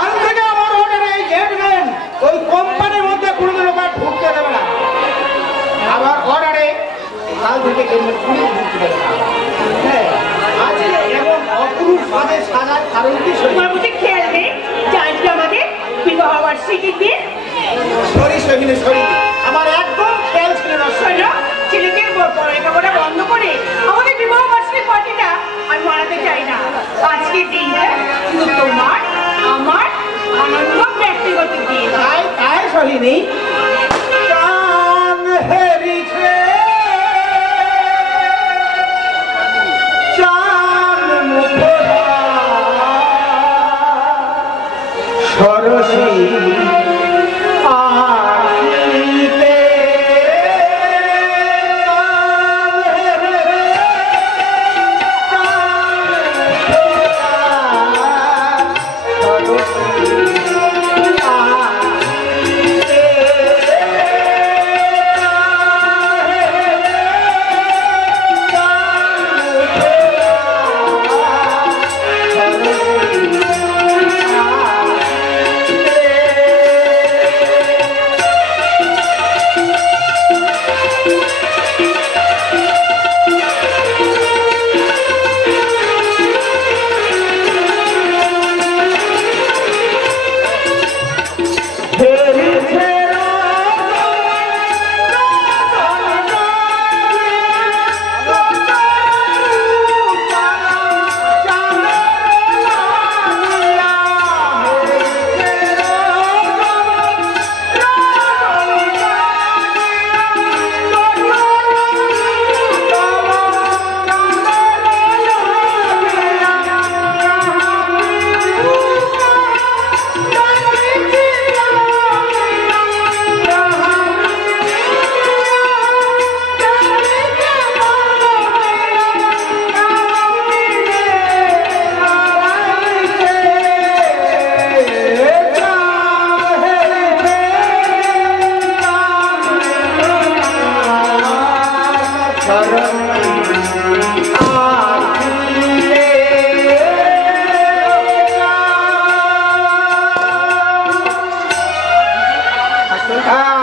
আর থেকে আমার অর্ডারে গেটম্যান ওই কোম্পানির মধ্যে কোনো লোক ঢুকতে দেবে না। আমার অর্ডারে কাল থেকে গেটম্যান পুরো ঢুকতে দেবে না। হ্যাঁ, আজকে এমন অপরূপ ভাবে সাজার কারণ কি? তোমার বুঝে খেয়াল নেই যে আজকে আমাদের বিবাহ বার্ষিকীর দিন। সরি সহিনী সরি, আমার একদম খেয়াল ছিল না। শোনো, ছেলেকে লেখাপড়া বন্ধ করে আমাদের বিবাহ বার্ষিকীর পার্টিটা আমি মানাতে চাই না। আজকের দিনটা শুধু তোমার আমার আনন্দ ব্যক্তিগত দিন। তাই তাই সহিনী চাঁদ হেরিছে, চাঁদ মুখরা সরসী আসিতে,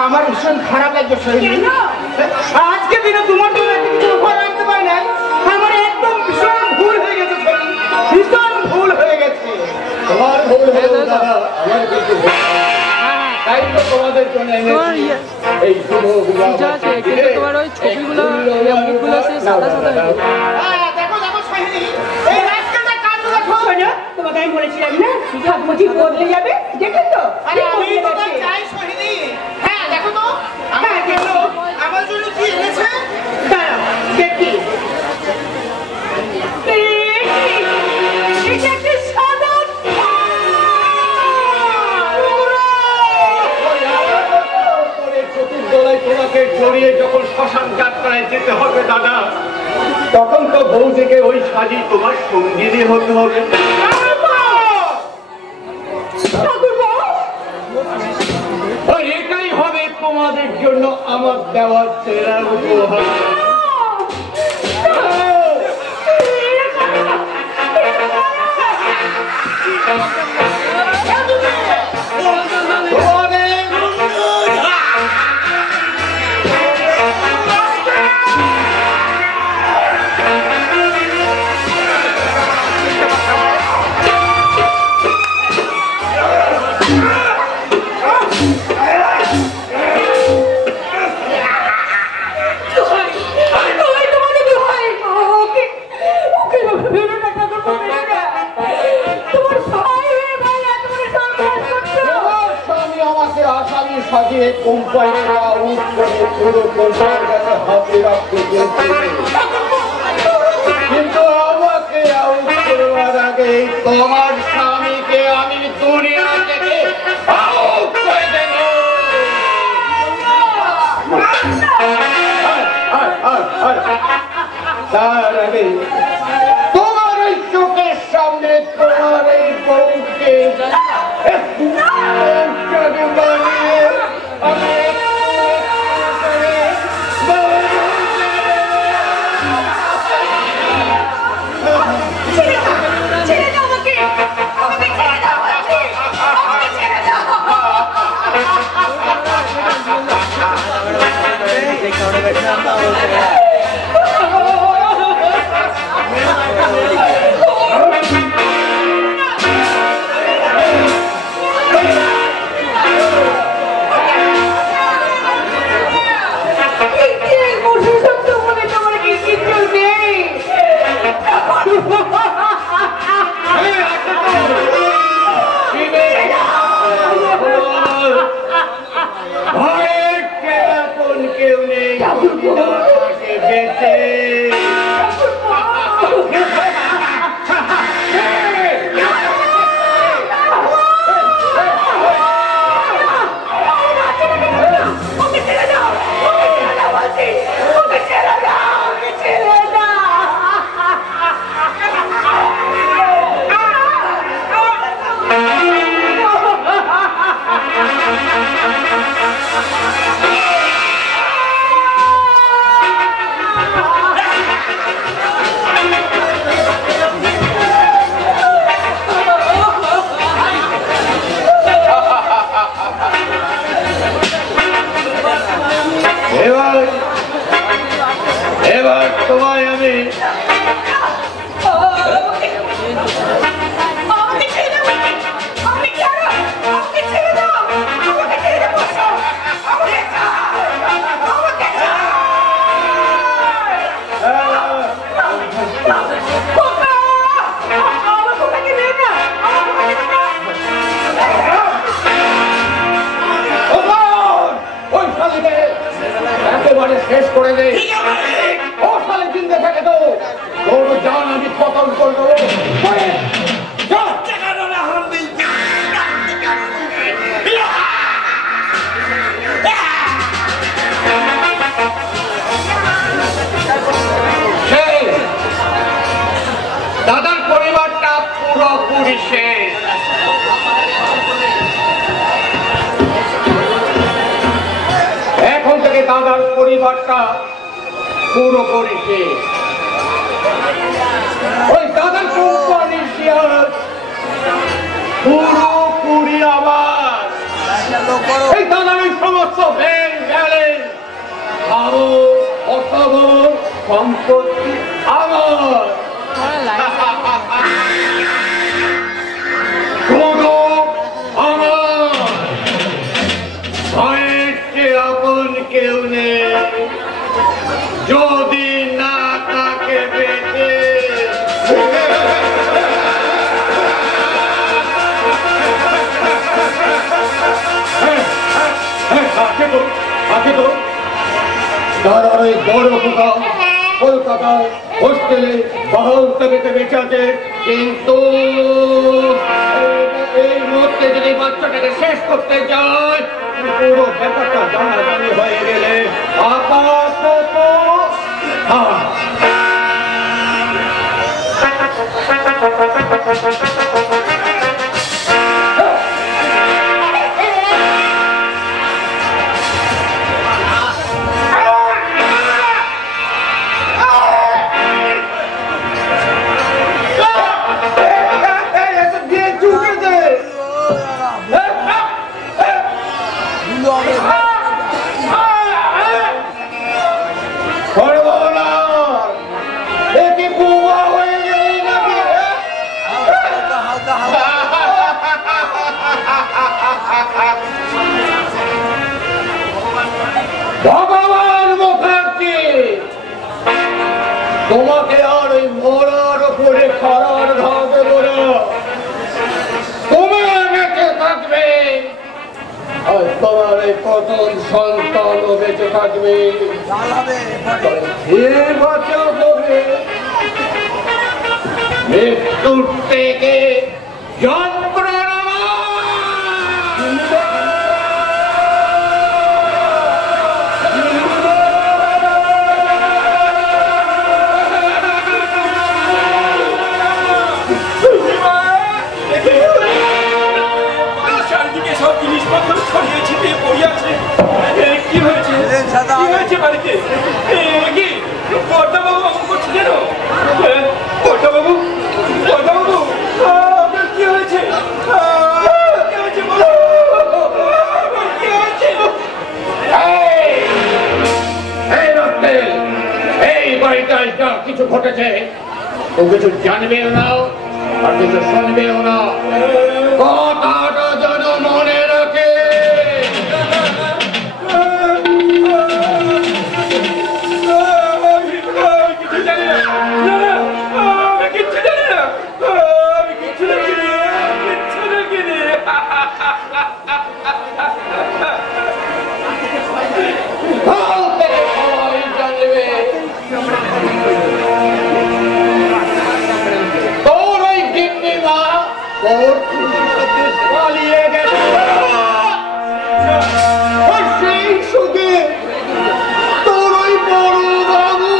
আমার ভীষণ খারাপ লাগছে সহিনী। আজকে দিনে তোমার জন্য কিছু উপহার আনতে পারি না, আমার একদম ভীষণ ভুল হয়ে গেছে সহিনী, ভীষণ ভুল হয়ে গেছে। তোমার ভুল হলো দাদা, আমার কিছু ভুল। তাই তো তোমাদের জন্য এনেছি এই শুভ বিবাহ। তোমার ওই ছবিগুলো মুখগুলো সে সাদা সাদা হয়ে গেছে। দেখো দেখো সহিনী, এই রাস্তাটা কাটতে দেখো। শোনো, তোমাকে আমি বলেছিলাম না ভাবমুঠি বদলে যাবে, দেখো তো। আরে আমি তো তাই চাই সহিনী। হ্যাঁ দেখো তো হ্যাঁ, দেখো। আমার জন্য কি এনেছে। দাঁড়াও, দেখি। এটা একটা সাদা চতুর্দলায় তোমাকে জড়িয়ে যখন শ্মশান যাত্রায় যেতে হবে দাদা, তখন তো বৌদিকে ওই সাজি তোমার সঙ্গিনী হতে হবে। আর এটাই হবে তোমাদের জন্য আমার দেওয়ার সেরা উপহার। সাজিয়ে কোম্পানিটা উঠ করে পুরো কলকাতার কাছে হাতে রাখতে চেয়েছে, কিন্তু আমাকে আউট করবার আগে তোমার স্বামীকে আমি দুনিয়া থেকে আউট করে দেব। তার আগে তোমার ওই চোখের সামনে তোমার এই বউকে ছেড়ে দাও আমাকে, আমাকে ছেড়ে পরিবারটা পুরোপুরি শেষ। ওই দাদার কোম্পানির শেয়ার পুরোপুরি আবার এই দাদার সমস্ত ব্যাংক ব্যালেন্স আরো অসব সম্পত্তি আমার শুধু আমার ভয়ের চেয়ে আপন কেউ নেই যদি না তাকে বেঁচে আছে তো দাদার ওই বড় পোকা কলকাতায় হোস্টেলে বহল তবিতে বেঁচে আছে, কিন্তু এই মুহূর্তে যদি বাচ্চাটাকে শেষ করতে যায় পুরো ব্যাপারটা জানাজানি হয়ে গেলে আপাতত ভগবান মুখার্জি তোমাকে আর ওই মোড়ার উপরে খারার ঘা দেব না, তুমি বেঁচে থাকবে আর তোমার এই প্রথম সন্তানও বেঁচে থাকবে। মৃত্যুর থেকে যন্ত্রণা বাড়িতে কি পর্দাবাবু অঙ্ক করছে কেন? পর্দাবাবু পর্দাবাবু কি হয়েছে? কি হয়েছে বলো, কি হয়েছে? এই বাড়িটায় যা কিছু ঘটেছে ও কিছু জানবেও না আর কিছু শুনবেও না, কথাটা যেন মনে রাখে। তোর ওই গিন্নি মা তোর পালিয়ে গেছে, সেই সুখে তোর ওই বড় বাবু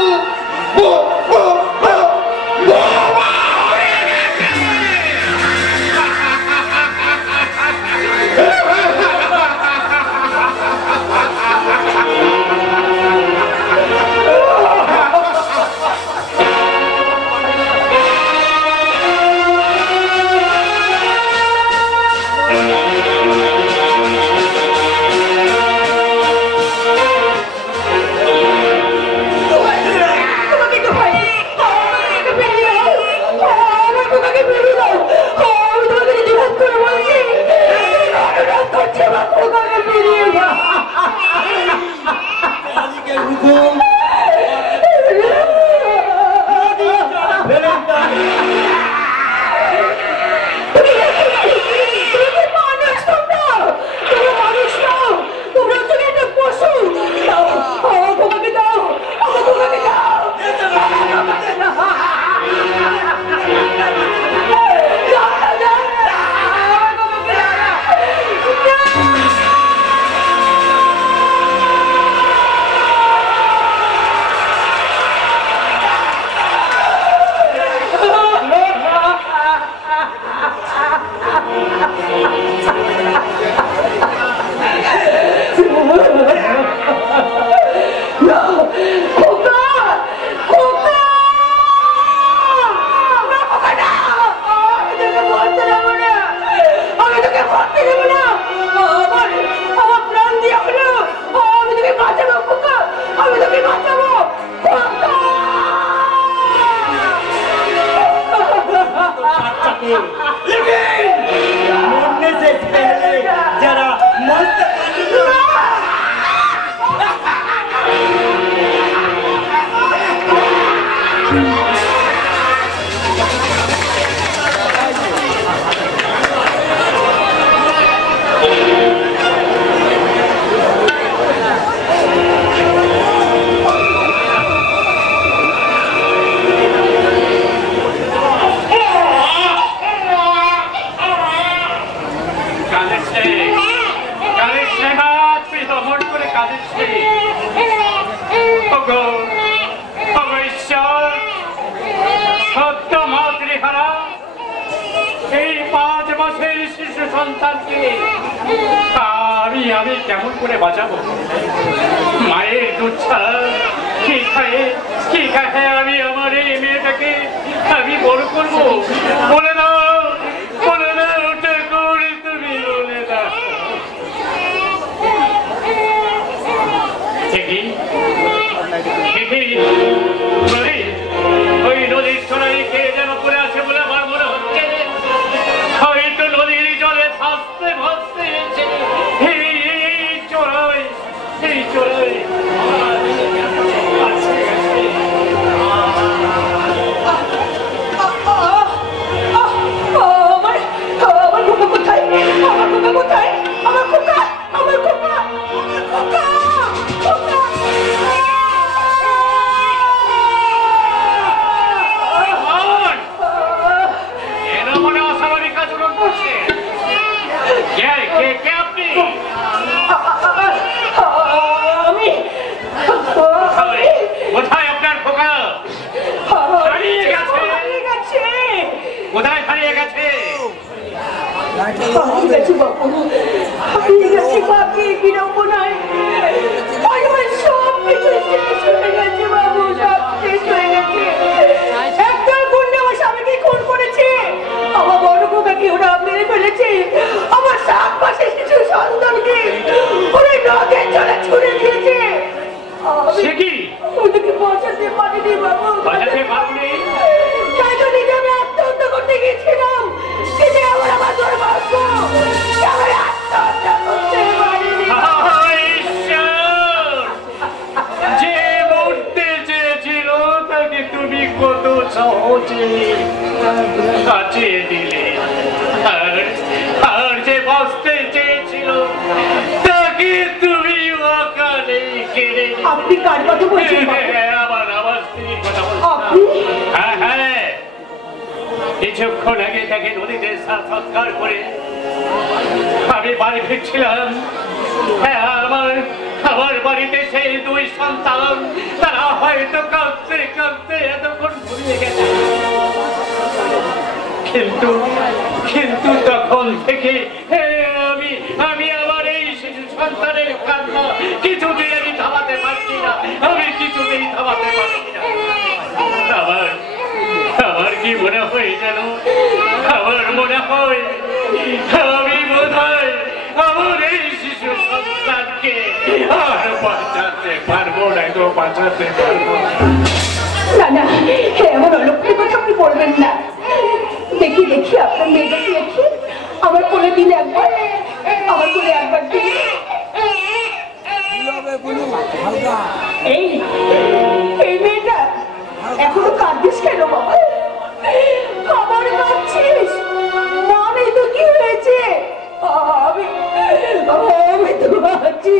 কাঁদেছে কাঁদেছে মা, তুই অমর করে কাঁদেছে। ওগো ওগো ঈশ্বর, সত্য মাতৃহারা এই 5 মাসের শিশু সন্তানকে আমি কেমন করে বাঁচাবো? মায়ের দুধ ছাড়া কি খায় আমি আমার এই মেয়েটাকে আমি বড় করবো? বলে দাও ঠাকুর, তুমি বলে দাও। ওই নদীর চড়াই খেয়ে যেন পড়ে আছে বলে আমার মনে হচ্ছে। হয়তো নদীর জলে ভাসতে ভাসতে এই চড়াই কোথায় আপনার খোকা? হারিয়ে কোথায় হারিয়ে গেছে? আমার বড় খোকাকে ওরা মেরে ফেলেছে। আমার 7 মাসের শিশু সন্তানকে ওরা নদে জলে ছুড়ে দিয়েছে। ওদেরকে বাঁচাতে পারিনি বাবু, তাই তো নিজে আমি আত্মহত্যা করতে গেছিলাম। কিন্তু আমার দুর্ভাগ্য, আমি আত্মহত্যা করতে পারিনি। যে মরতে চেয়েছিল তাকে তুমি কত সহজে বাঁচিয়ে দিলে, আর যে বাঁচতে চেয়েছিল তাকে তুমি অকালে কেড়ে। আপনি কার কথা বলছেন? আমার স্ত্রীর কথা বলছি। হ্যাঁ, কিছুক্ষণ আগে তাকে নদীতে সৎকার করে আমি বাড়ি ফিরছিলাম। আমার বাড়িতে সেই 2 সন্তান, তারা হয়তো কাঁদতে কাঁদতে এতক্ষণ ঘুরিয়ে গেছে। কিন্তু তখন থেকে আমি আমার এই শিশু সন্তানের কান্না কিছুতেই আমি থামাতে পারছি না। আমার কি মনে হয় জানো? আমার মনে হয় আমি বোধহয় আমার এই শিশু সন্তানকে আর বাঁচাতে পারবো না। না, এমন অলক্ষের কথা আপনি বলবেন না। দেখি আপনার মেয়েটাকে দেখি, আমার কোলে দিন একবার, আমার কোলে একবার দিন। এই মেয়েটা এখনো কাঁদিস কেন বাবা? আমার কাঁদছিস মানে তো কি হয়েছে? আমি তো আছি,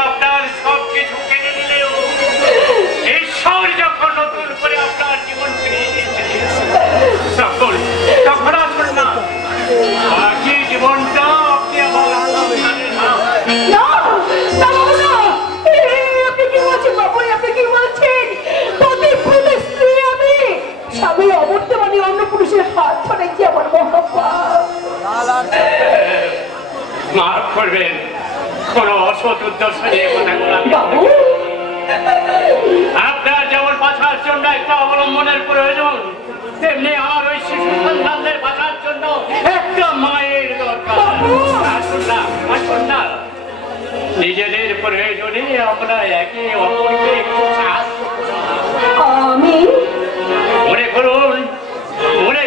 আপনার সবকিছু কেড়ে নিলেও ঈশ্বর যখন নতুন করে আপনার জীবন ফিরিয়ে দিয়েছে তখন আসুন না, বাকি জীবনটা আপনি আমার স্বামী অবর্তমানে অন্য পুরুষের হাত ছড়াইছি আমার মাফ করবেন, কোন অসৎ উদ্দেশ্য নিয়ে কথাগুলো আপনার যেমন বাঁচার জন্য একটা অবলম্বনের প্রয়োজন, তেমনি আমার ওই শিশু সন্তানদের বাঁচার জন্য একটা মায়ের দরকার। আসুন না, নিজেদের প্রয়োজনে আমরা একে অপরকে একটু সাহায্য আমি মনে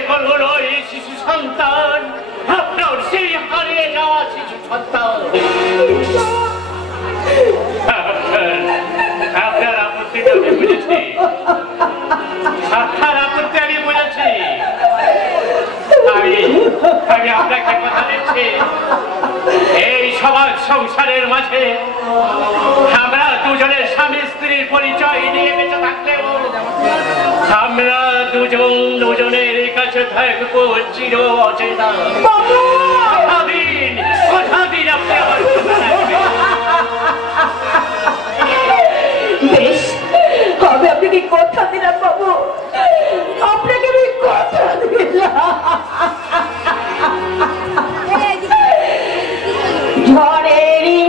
করুন ওই শিশু সন্তান আপনার সেই হারিয়ে যাওয়া শিশু সন্তান। আপনার আপত্তিটা আমি বুঝেছি, আমি আপনাকে কথা দিচ্ছি, এই সভা সংসারের মাঝে আমরা দুজনের স্বামী স্ত্রীর পরিচয় নিয়ে বেঁচে থাকলেও আমরা দুজনের কাছে থাকবো চির অচেনা। কতদিন আপনি আমার বেশ, আমি আপনাকে কথা দিলাম বাবু, আপনাকে আমি কথা দিলাম। ঝড়েরই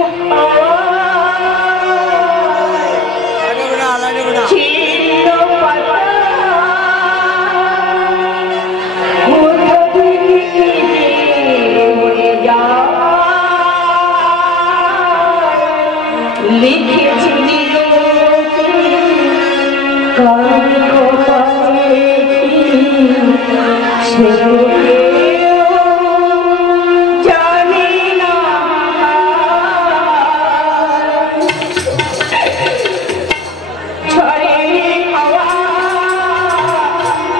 ছিল পাতা কোথা থেকে উড়ে যায়, লিখেছি কার কপালে সে জানি না। ঝড়ের হাওয়া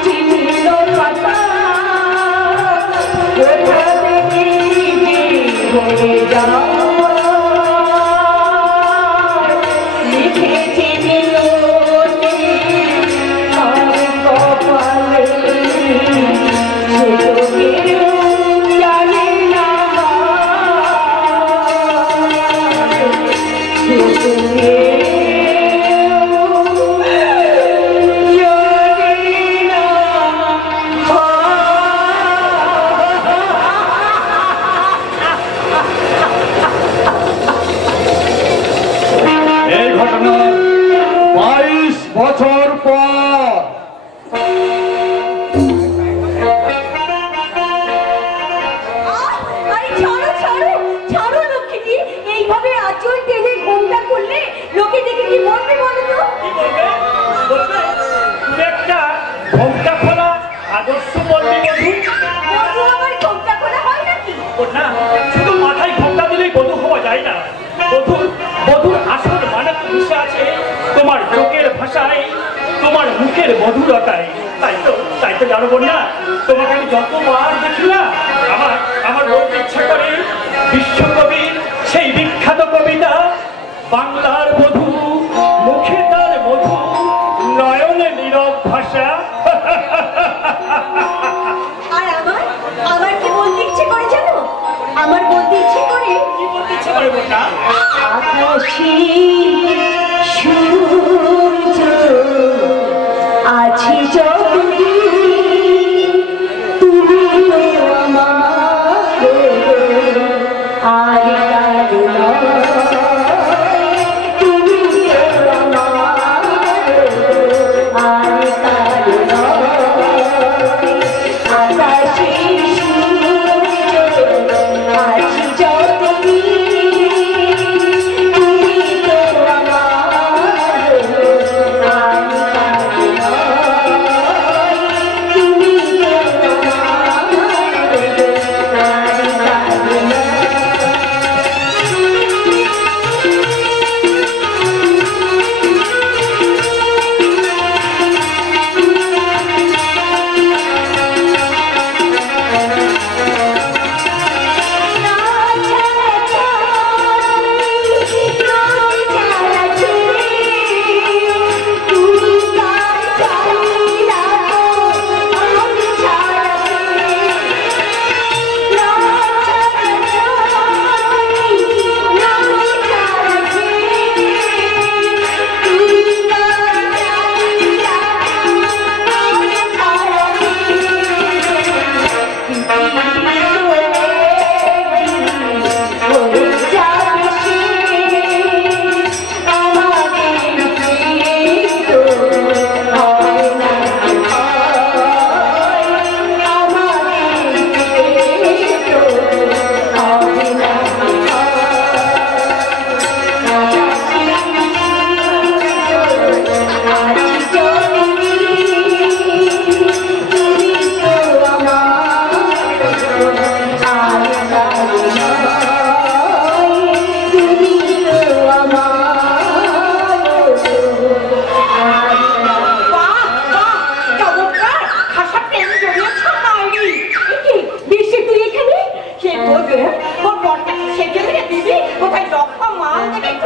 ছিল পাতা কোথা থেকে উড়ে যায়, লিখেছি মিনতি কার কপালে সে কেউ জানে না, সে এই ঘটনা 22 বছর পর আরে ছাড়ো ছাড়ো ছাড়ো লক্ষ্মীজি, এইভাবে আঁচল টেনে ঘোমটা করলে লোকে দেখে কি বলবে বলো তো? একটা ঘোমটা খোলা আদর্শ বলবি বধূ আবার ঘোমটা খোলা হয় নাকি? না, শুধু মাথায় ঘোমটা দিলেই বধূ হওয়া যায় না। বধূর আসল মানে মিশে আছে তোমার চোখের ভাষায়, তোমার মুখের মধুরতায়। তাই তো জানো না, তোমাকে আমি যতবার দেখি না আমার বলতে ইচ্ছা করে বিশ্বকবির সেই বিখ্যাত কবিতা, বাংলার বধূ মুখে তার মধু, নয়নে নীরব ভাষা। আর আমার কি বলতে ইচ্ছে করে জানো? আমার বলতে ইচ্ছে করে কি বলতে ইচ্ছে করে বোনা? আকাশে সূর্য আছি যতদিন, তুমি তো আমার আর কারো নয়, তুমি তো আমার আর কারো নয়। আকাশে সূর্য আছি যতদিন, তুমি তো আমার আর কারো নয়, তুমি তো আমার আর কারো নয়।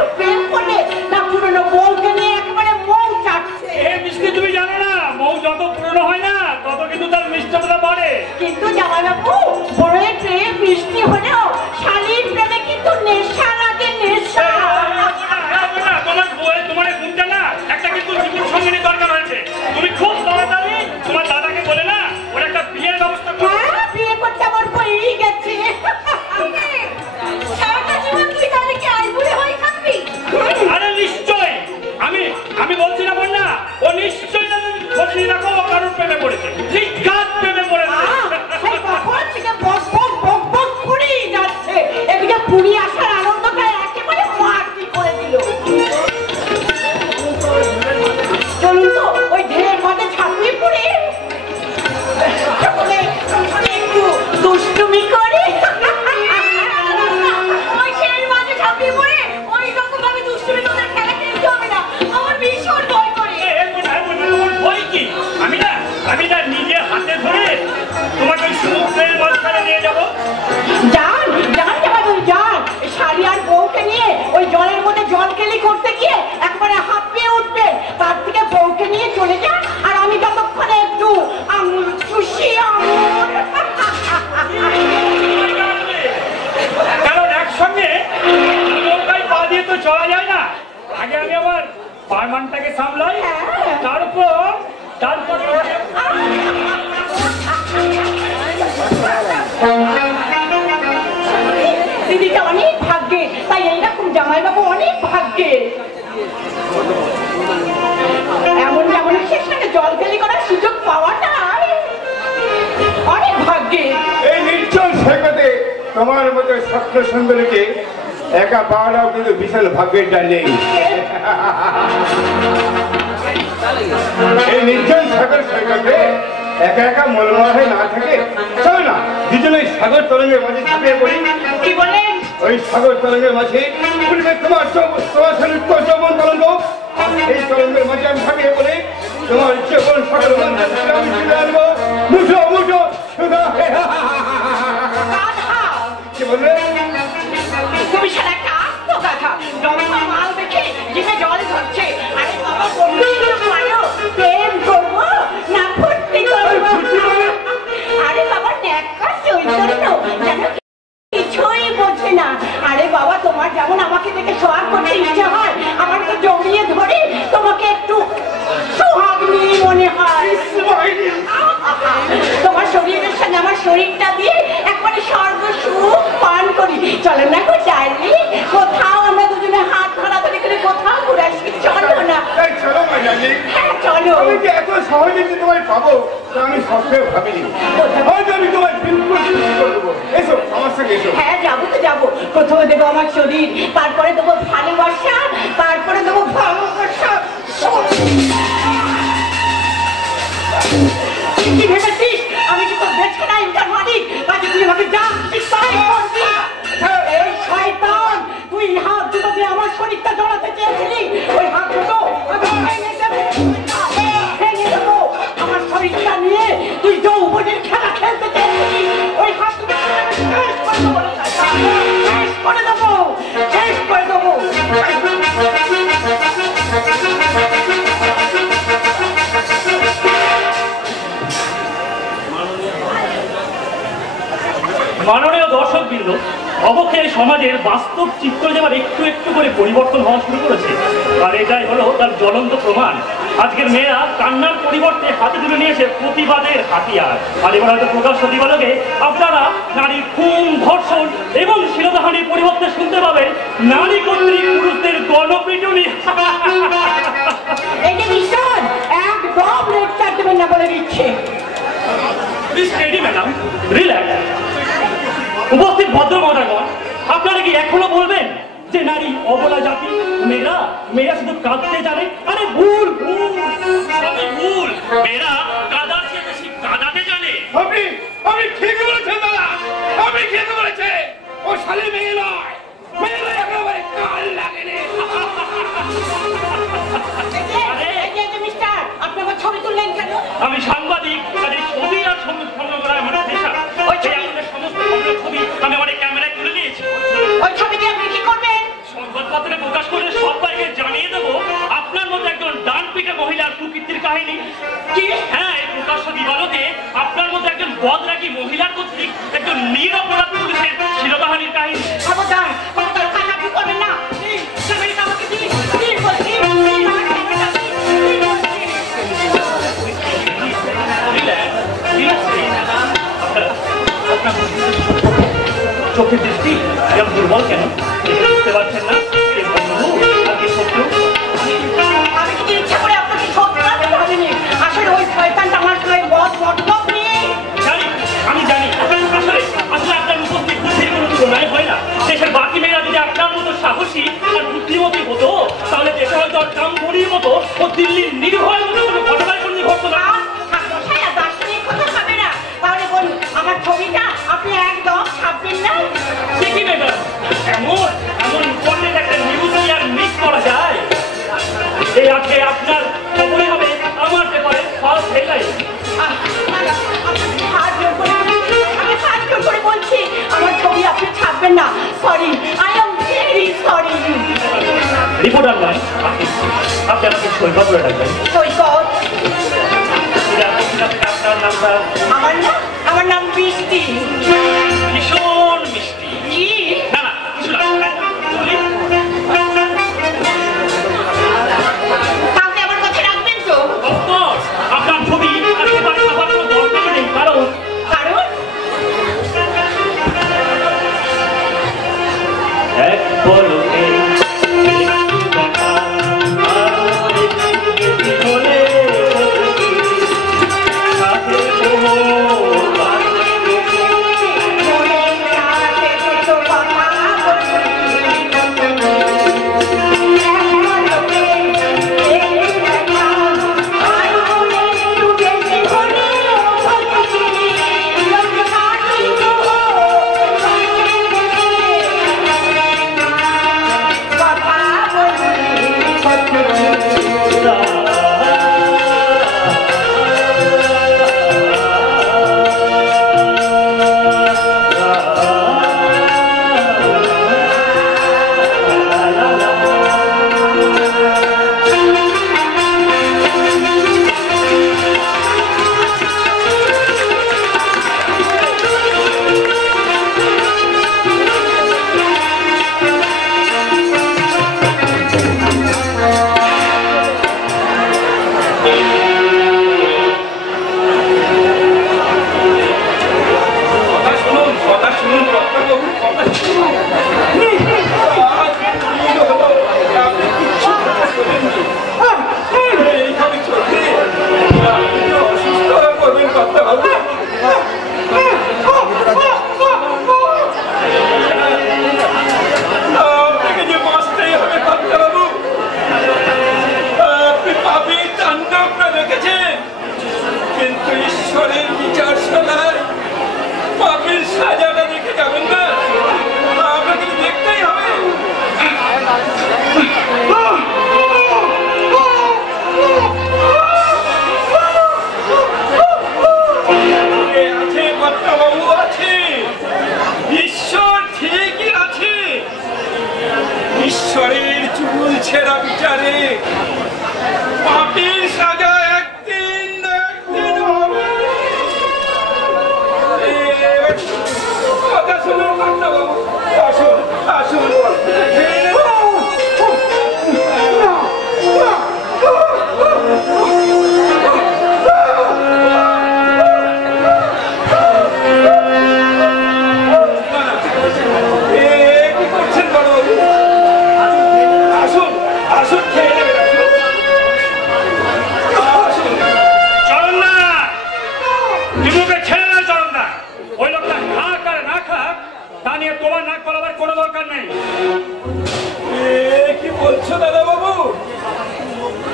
একটু প্রেম করবে না পুরনো বউকে নিয়ে একেবারে মৌ চাটছে। এই মিষ্টি তুমি জানো না, বউ যত পুরনো হয় না তত কিন্তু তার মিষ্টতা বাড়ে। কিন্তু জামাইবাবু বড়ের প্রেম মিষ্টি হলেও শালীর প্রেমে কিন্তু নেশা লাগে, নেশা। তোমার বউয়ের তোমার গুণটা না একটা কিন্তু জীবন সঙ্গিনী দরকার হয়েছে। তুমি খুব তাড়াতাড়ি তোমার দাদাকে বলে না ওর একটা বিয়ের ব্যবস্থা করো। হ্যাঁ, বিয়ে করতে আমার বইই গেছে। সারাটা জীবন তুই তাহলে কি আইবুড়ি হয়ে থাকবি? আরে নিশ্চয়, আমি বলছি না বন্যা, ও নিশ্চয় খোঁজ রাখো ও কারোর প্রেমে পড়েছে, নিঘাত প্রেমে পড়েছে। সেই কখন থেকে বক বক বক বক করেই যাচ্ছে, এদিকে পুরী আসার আনন্দটা একেবারে মাটি করে দিল। চলুন তো ওই ঢের মাঠে ছাপিয়ে পড়ে একটু দুষ্টুমি করে। ওই ঢের মাঠে ছাপিয়ে পড়ে ওই রকম ভাবে দুষ্টুমি তোদের খেলা খেলতে হবে না, আমার ভীষণ ভয় করে। ভয় কি? আমি না নিজে হাতে ধরে তোমাকে ওই সমুদ্রের মাঝখানে নিয়ে যাবো। যান যান যান যান, শাড়ি আর বউকে নিয়ে ওই জলের মধ্যে জল খেলি করতে গিয়ে একবারে হাঁপিয়ে উঠবে। তার থেকে বউকে নিয়ে চলে যান, আর আমি ততক্ষণে একটু আঙুল চুষি আঙুল। কারণ একসঙ্গে নৌকায় পা দিয়ে তো চলা যায় না। আগে আমি আমার পারমানটাকে সামলাই, তারপর দিদিটা অনেক ভাগ্যে, তাই এইরকম জামাইবাবু অনেক ভাগ্যে। এমন যেমন শেষ সাথে জল খেলি করার সুযোগ পাওয়াটা অনেক ভাগ্যে। এই নির্জন সৈকতে তোমার মতো স্বপ্ন সুন্দরীকে একা পাওয়াটাও কিন্তু বিশাল ভাগ্যেরটা নেই। এই নির্জন সাগর সৈকতে একা একা মলমল হয়ে না থাকে, চল না দুজনে সাগর তরঙ্গের মাঝে ঝাঁপিয়ে পড়ি। কি বললেন? ওই সাগর তরঙ্গের মাঝে উঠবে তোমার যৌবন তরঙ্গ, এই তরঙ্গের মাঝে আমি ঝাঁপিয়ে পড়ি। তোমার জীবন সকল আমি ফিরে আনবো মুঠো মুঠো সুধা। কি বলবে? তুমি সারা একটা আত্মকথা লম্বা মাল দেখে জিভে জল ধরছে। আরে বাবা বললো প্রেম করবো না ফুর্তি করবো? আরে বাবা ন্যাক্কার চৈতন্য যেন কিছুই বোঝে না। আরে বাবা তোমার যেমন আমাকে দেখে সোহাগ করতে ইচ্ছা হয়, আমার তো জমিয়ে ধরে তোমাকে একটু সোহাগ নিয়ে মনে হয়। তোমার শরীরের সঙ্গে আমার শরীরটা দিয়ে একবারে সর্বসুখ পান করি। চলো না গো ডার্লিং, কোথাও আমরা দুজনে হাত ধরাধরি করে কোথাও ঘুরে আসি। চলো না। চলো মাই ডার্লিং। হ্যাঁ চলো। আমি যে এত সহজে যে তোমায় পাবো তা আমি স্বপ্নেও ভাবিনি। হয়তো আমি তোমায় বিলকুল করবো। এসো আমার সঙ্গে এসো। হ্যাঁ যাবো তো যাবো। প্রথমে দেবো আমার শরীর, তারপরে দেবো ভালোবাসা, তারপরে দেবো ভালোবাসা। কি ভেবেছিস আমি কি তোর বেছে নাই তার মালিক? কাজে তুই আমাকে যা তাই করবি। এই শয়তান, তুই হাত দুটো দিয়ে আমার শরীরটা জড়াতে চেয়েছিলি, ওই হাত দুটো আমি ভেঙে দেবো, ভেঙে দেবো। আমার শরীরটা নিয়ে তুই যৌবনের খেলা খেলতে চেয়েছিলি, ওই হাত দুটো শেষ করে দেবো, শেষ করে দেবো, শেষ করে দেবো। মাননীয় দর্শকবৃন্দ, অবক্ষের সমাজের বাস্তব চিত্র যেমন একটু একটু করে পরিবর্তন হওয়া শুরু করেছে, আর এটাই হলো তার জ্বলন্ত প্রমাণ। আজকের মেয়েরা কান্নার পরিবর্তে হাতে তুলে নিয়েছে প্রতিবাদের হাতিয়ার। আর এবার হয়তো প্রকাশ্য দিবালোকে আপনারা নারীর খুন, ধর্ষণ এবং শিলদাহানির পরিবর্তে শুনতে পাবেন নারী কর্তৃক পুরুষদের গণপিটুনি। এই যে মিস্টার, একদম লেকচার দেবেন না বলে দিচ্ছে। Steady madam, relax. উপস্থিত ভদ্র মহোদয়গণ, আপনারা কি এখনো বলবেন যে নারী অবলা জাতি? মেয়েরা শুধু কাঁদতে জানে? আরে ভুল ভুল, সবই ভুল। মেয়েরা কাঁদার চেয়ে বেশি কাঁদাতে জানে। আমি ঠিকই বলেছেন দাদা, আমি ঠিকই বলেছে। ও শালী মেয়ে নয়, মেয়েরা একেবারে কাল লাগেনি। মিস্টার, আপনি আমার ছবি তুললেন কেন? আমি সাংবাদিক, তাদের ছবি আর সংগ্রহ করা আমার পেশা। ওই সমস্ত ছবি আমি আমার ক্যামেরায় তুলে নিয়েছি। ওই ছবি দিয়ে আপনি কি করবেন? সংবাদপত্রে প্রকাশ কি? হ্যাঁ, এই প্রকাশ্য দিবালোকে আপনার মধ্যে একজন বদরাগী মহিলার কর্তৃক একজন নিরপরাধ পুলিশের শিরোধারীর কাহিনী। খবরদার, খবরদার, কাটাকাটি করবেন না। ক্যামেরাটা আমাকে দিন, দিন বলছি, দিন আমার ক্যামেরাটা দিন, দিন বলছি। চোখের দৃষ্টি এরকম দুর্বল কেন? বুঝতে পারছেন না কে বন্ধু আর কে শত্রু? আমি কি ইচ্ছা করে আপনাকে শত্রুতা ভাবিনি? আসলে ওই শয়তানটা আমার গায়ে মতলব নিয়ে। জানি, আমি জানি। আসলে আপনার উপস্থিত বুদ্ধির কোনো তুলনায় হয় না। দেশের বাকি মেয়েরা যদি আপনার মতো সাহসী আর বুদ্ধিমতী হতো, তাহলে দেশে হয়তো আর কামড়ির মতো ও দিল্লির নির্ভয়ের মতো কোনো ঘটনায় কোনো ঘটতো না। তাহলে বলুন, আমার ছবিটা আপনি একদম ছাপবেন না? ঠিকই ম্যাডাম, এমন ইম্পর্টেন্ট একটা নিউজ কি আর মিস করা যায়? এই আছে আপনার খবরই হবে আমার পেপারে ফার্স্ট হেডলাইন। আমি হাত জোর করে বলছি, আমার ছবি আপনি ছাপবেন না। Sorry, I am very sorry. Reporter নয়, আপনি আমাকে সৈকত করে রাখবেন। সৈকত? আপনার নামটা? আমার নাম বৃষ্টি। ভীষণ মিষ্টি। কি? না না, কিছু না। কাউকে আমার কথা রাখবেন তো? অফকোর্স, আপনার ছবি আর পেপার ছাপার কোনো দরকার নেই, কারণ এক পলকে ঈশ্বরের চুল ছেঁড়া বিচারে পাপীর সাজা একদিন না একদিন হবে। কথা শুনুন বাবু, আসুন আসুন।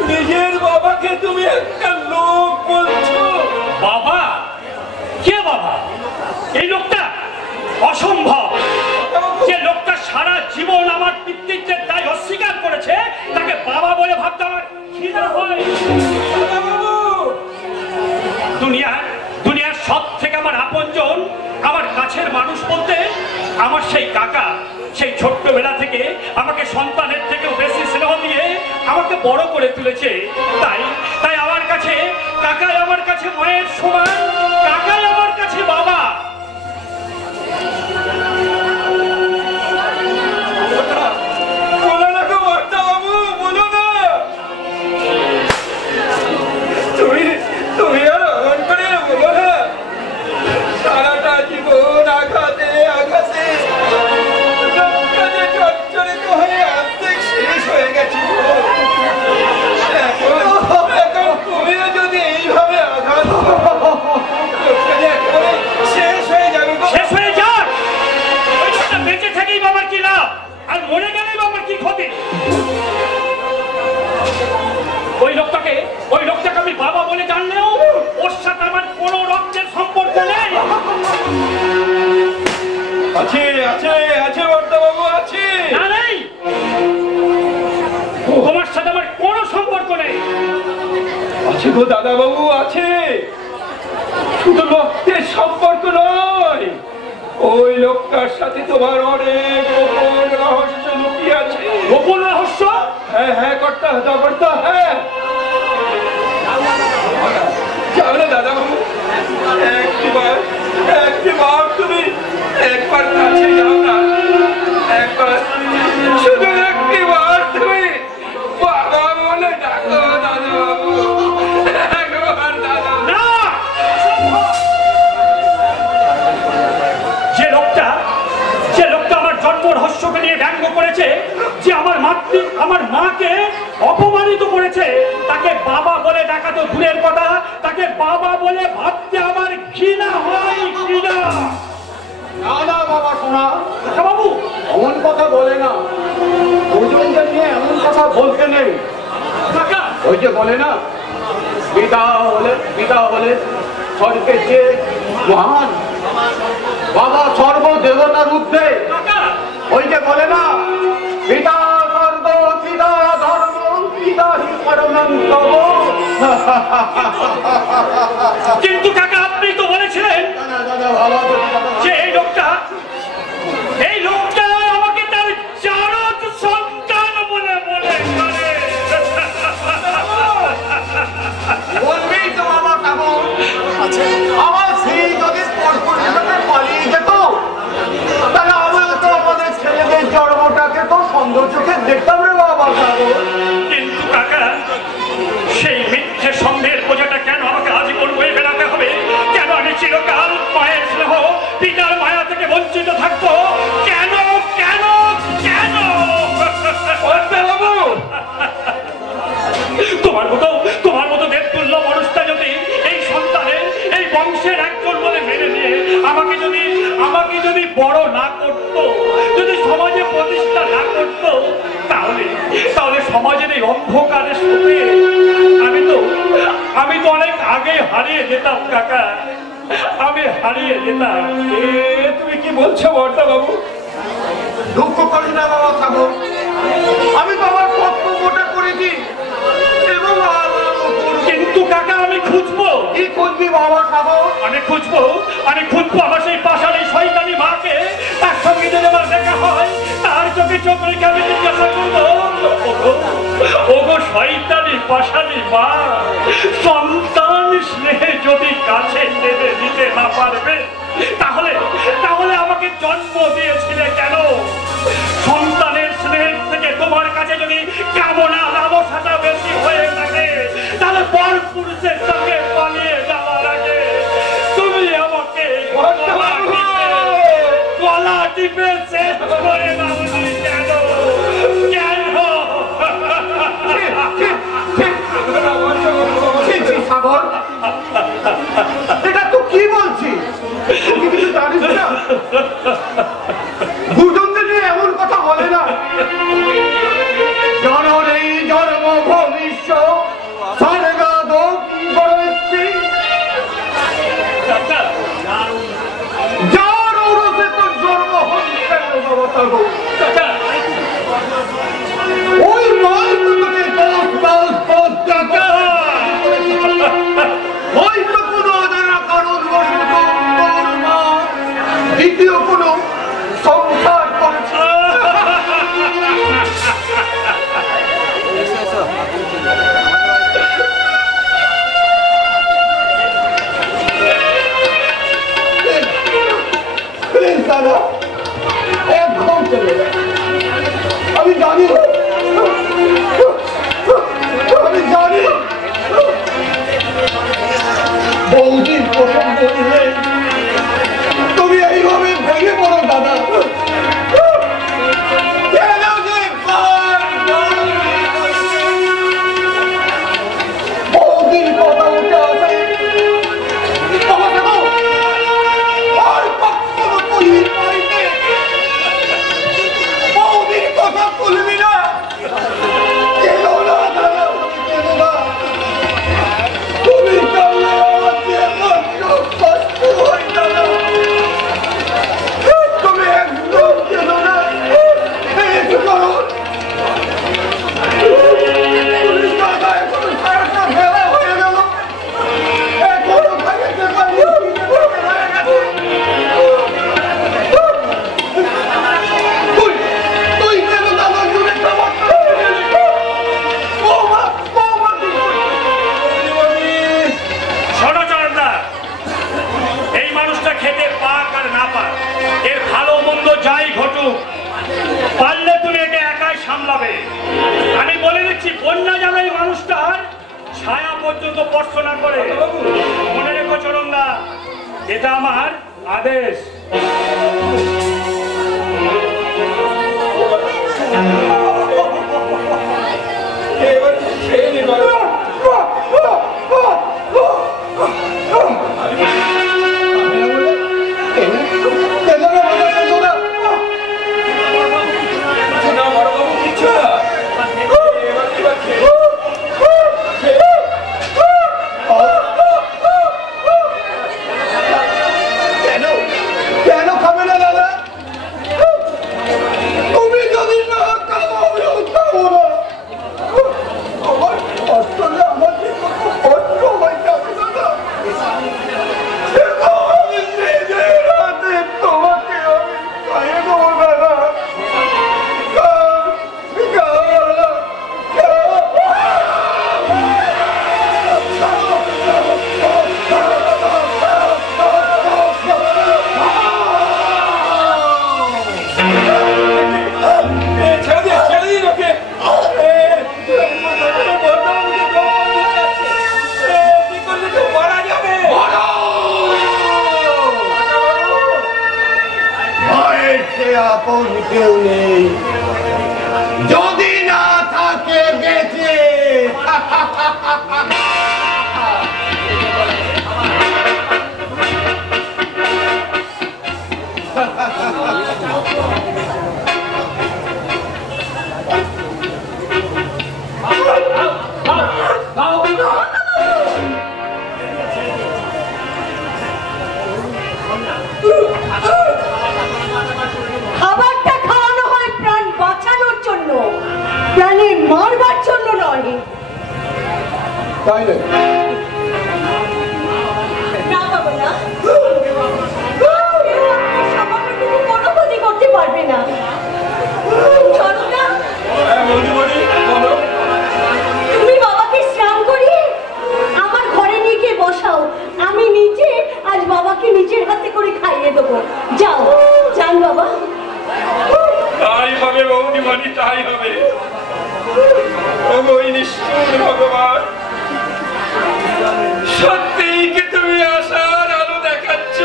নিজের বাবাকে তুমি একটা লোক বলছো? বাবা? কে বাবা? এই লোকটা অসম্ভব। যে লোকটা সারা জীবন আমার পিতৃত্বের দায় অস্বীকার করেছে, তাকে বাবা বলে ভাবতে আমার ঘৃণা হয়। দুনিয়ার সব থেকে আমার আপনজন, আমার কাছের মানুষ বলতে আমার সেই কাকা, সেই ছোট্টবেলা থেকে আমাকে সন্তানের থেকেও বেশি স্নেহ দিয়ে আমাকে বড় করে তুলেছে। তাই আমার কাছে কাকাই আমার কাছে মায়ের সমান, কাকাই আমার কাছে বাবা। বলো না গো বর্তা বাবু, বলো না। তুমি আর অমন করে বলো না। সারাটা জীবন আঘাতে আঘাতে চচ্চরিত হয়ে অর্ধেক শেষ হয়ে গেছি। এখন তুমিও যদি এইভাবে আঘাত শেষ হয়ে যাবে। শেষ হয়ে যাক, ওই লোকটা বেঁচে থেকেই বাবার কি লাভ, আর মরে গেলেই বাবার কি ক্ষতি? ওই লোকটাকে আমি বাবা বলে জানলেও ওর সাথে আমার কোনো রক্তের সম্পর্ক নেই। আছে আছে আছে বর্তাবাবু, আছে। না নেই, তোমার সাথে আমার কোনো সম্পর্ক নেই। আছে গো দাদাবাবু, আছে। শুধু রক্তের সম্পর্ক নয়, ওই লোকটার সাথে তোমার অনেক গোপন রহস্য লুকিয়ে আছে। গোপন রহস্য? হ্যাঁ হ্যাঁ কর্তা, কর্তা, হ্যাঁ। যাও না দাদাবাবু, একবার তুমি একবার কাছে যাও না। একবার, শুধু একবার তুমি বাবা বলে ডাকো দাদাবাবু। একবার দাদা। না, যে লোকটা আমার জন্ম রহস্যকে নিয়ে ব্যঙ্গ করেছে, যে আমার মাকে অপমানিত করেছে, তাকে বাবা বলে ডাকা তো দূরের কথা, তাকে বাবা বলে ভাবতে আমার ঘৃণা হয়, ঘৃণা। না না বাবা শোনা, বাবু এমন কথা বলে না, দুজনকে নিয়ে এমন কথা বলতে নেই। কাকা, ওই যে বলে না, পিতা হলে স্বর্গের যে মহান, বাবা সর্বদেবতার ঊর্ধ্বে। কাকা, ওই যে বলে না, পিতা স্বর্গ, পিতা ধর্ম, পিতা হি পরমং তব। কিন্তু কাকা আপনি তো বলেছিলেন যে এই লোকটা আমাকে তার জারদ সন্তান বলে মনে করে। বলবি তো বাবা কেমন আমার সেই যদি পালিয়ে যেত, তাহলে আমিও তো আমাদের ছেলেদের জন্মটাকে তো সন্দেহ চোখে দেখতাম রে বাবা। কিন্তু কাকা, সেই মিথ্যে সন্দেহের বোঝাটা কেন আমাকে আজীবন বয়ে বেড়াতে হবে? কেন আমি চিরকাল মায়ের স্নেহ, পিতার মায়া থেকে বঞ্চিত থাকবো? কেন কেন কেন? তোমার মতো দেবতুল্য মানুষটা যদি এই সন্তানের, এই বংশের একজন বলে মেনে নিয়ে আমাকে যদি বড় না করতো, যদি সমাজে প্রতিষ্ঠা না করতো, তাহলে সমাজের এই অন্ধকারের সাথে আমি তো অনেক আগে হারিয়ে যেতাম কাকা, আমি হারিয়ে যেতাম। তুমি কি বলছো বর্তা বাবু? দুঃখ করি না বাবা সাগর, আমি তো আমার কর্তব্যটা করেছি এবং কিন্তু কাকা আমি খুঁজবো। কি খুঁজবি বাবা সাগর? আমি খুঁজবো আমার সেই পাশালি শয়তানি মাকে। তার সঙ্গে যদি আমার দেখা হয়, তার চোখে চোখ রেখে আমি জিজ্ঞাসা করবো, ওগো শয়তানি পাশালি মা, সন্তান স্নেহে যদি কাছে টেনে দিতে না পারবে, তাহলে আমাকে জন্ম দিয়েছিলে কেন? সন্তানের স্নেহের থেকে তোমার কাছে যদি কামনা লালসাটা বেশি হয়ে থাকে, তাহলে পর পুরুষের সঙ্গে পালিয়ে যাওয়ার আগে তুমি আমাকে গলা টিপে শেষ করে দাওনি কেন? সাগর, এটা তো কি বলছিস? তুই কিছু জানিস না? দুজনকে নিয়ে এমন কথা বলে না। জননী জন্ম ভবিষ্য স্বর্গাদ কি করেছি, যার ওরসে তোর জন্ম হচ্ছে ওই নয় তোকে হয়তো কোনো অজানা কারণ বশত দ্বিতীয় কোনো সামলাবে। আমি বলে দিচ্ছি, বন্যা যেন এই মানুষটার ছায়া পর্যন্ত স্পর্শ না করে। মনে রেখো চরণদা, এটা আমার আদেশ। যদি না থাকে বেঁচে খাবারটা খাওয়ানো হয় প্রাণ বাঁচানোর জন্য, প্রাণে মারবার জন্য নয়। তাই না? না বাবা না, সামান্যটুকু কোনো ক্ষতি করতে পারবে না। চলো না, তুমি বাবাকে স্নান করিয়ে আমার ঘরে নিয়ে গিয়ে বসাও। আমি নিজে আজ বাবাকে নিজের হাতে করে খাইয়ে দেবো। যাও, যান বাবা। তাই হবে বৌদিমণি, তাই হবে। ওই নিষ্ঠুর ভগবান, সত্যিই কি তুমি আশার আলো দেখাচ্ছ?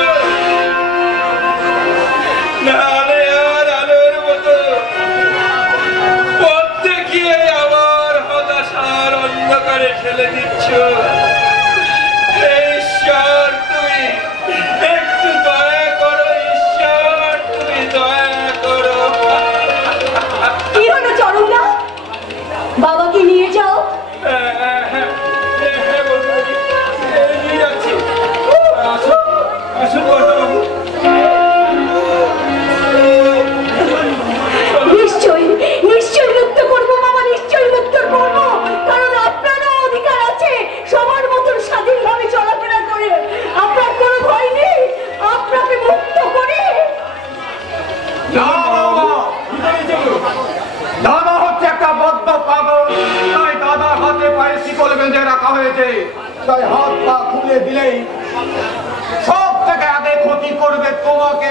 নাহলে আর আলোর মতো পথ দেখিয়ে আবার হতাশার অন্ধকারে ঠেলে দিচ্ছ। ঈশ্বর, তুমি একটু দয়া করো। ঈশ্বর, তুমি দয়া করো। কি হলো চরণদা, বাবাকে নিয়ে যাও। নিশ্চয়ই নিশ্চয়ই মুক্ত করবো বাবা, নিশ্চয়ই মুক্ত করবো। কারণ আপনারও অধিকার আছে সবার মতন স্বাধীনভাবে চলাফেরা করে। আপনার কোনো ভয় নেই, আপনাকে মুক্ত করে। দাদা হচ্ছে একটা বদ্ধ পাগল, তাই দাদার হাতে পায়ে শিকল বেঁধে রাখা হয়েছে। তাই হাত পা খুলে দিলেই সব থেকে আগে ক্ষতি করবে তোমাকে।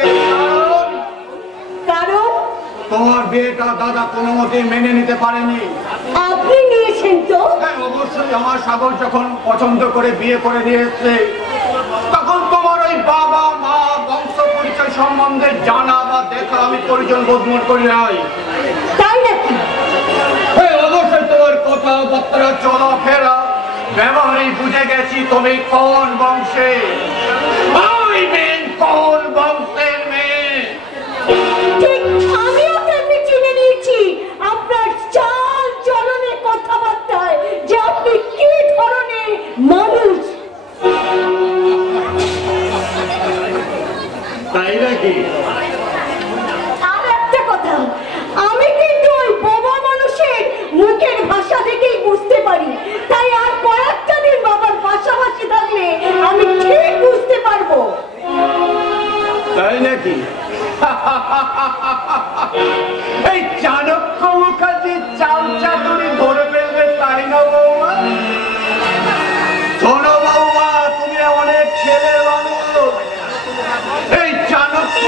কারণ তোমার বিয়েটা দাদা কোনো মতে মেনে নিতে পারেনি। আপনি নিয়েছেন তো? হ্যাঁ, অবশ্যই। আমার সাগর যখন পছন্দ করে বিয়ে করে নিয়ে এসছে, তখন তোমার ওই বাবা মা বংশ পরিচয় সম্বন্ধে জানা বা দেখা আমি পরিজন বোধ করি নাই। তাই নাকি? হ্যাঁ, অবশ্যই। তোমার কথাবার্তা চলাফেরা ব্যবহারেই বুঝে গেছি তুমি কোন বংশে, কোন বংশের মেয়ে। ঠিক আমিও তেমনি চিনে নিয়েছি আপনার চাল চলনে কথাবার্তায় যে আপনি কি ধরনের মানুষ। তাই নাকি? আর একটা কথা, আমি কিন্তু ওই বোবা মানুষের মুখের ভাষা দেখেই বুঝতে পারি। তাই আর কয়েকটা দিন বাবার পাশাপাশি থাকলে আমি ঠিক বুঝতে পারবো। তাই নাকি? এই চাণক্য মুখার্জির চাল চাতুরি ধরে ফেলবে, তাই না বৌমা? শোনো বৌমা, তুমি অনেক ছেলে মানুষ। এই চাণক্য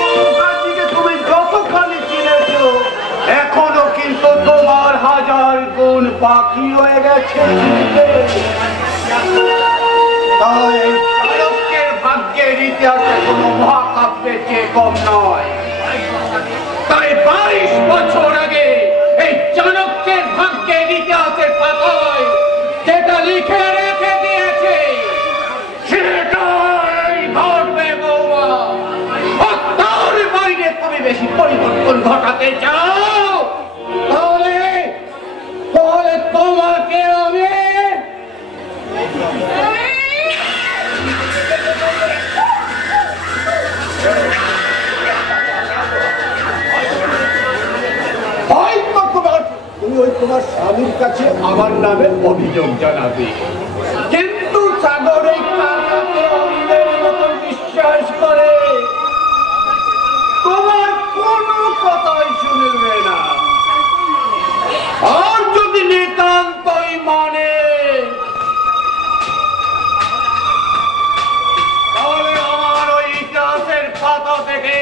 এখন বাকি রয়ে গেছে চাণক্যের ভাগ্যের ইতিহাসে কোনো মহাকাব্যের চেয়ে কম নয়। তাই 22 বছর আগে এই চাণক্যের ভাগ্যের ইতিহাসের পাতায় যেটা লিখে রেখে দিয়েছে সেটাই ঘটবে বৌমা। আর তার বাইরে তুমি বেশি পরিবর্তন ঘটাতে চাও তাহলে তোমাকে আমি তুমি ওই তোমার স্বামীর কাছে আমার নামে অভিযোগ জানাবে, কিন্তু সাগর এই কাকাকে অন্ধের মতো বিশ্বাস করে তোমার কোনো কথাই শুনবে না। আর যদি নিতান্তই মানে তাহলে আমার ওই ইতিহাসের পাতা থেকে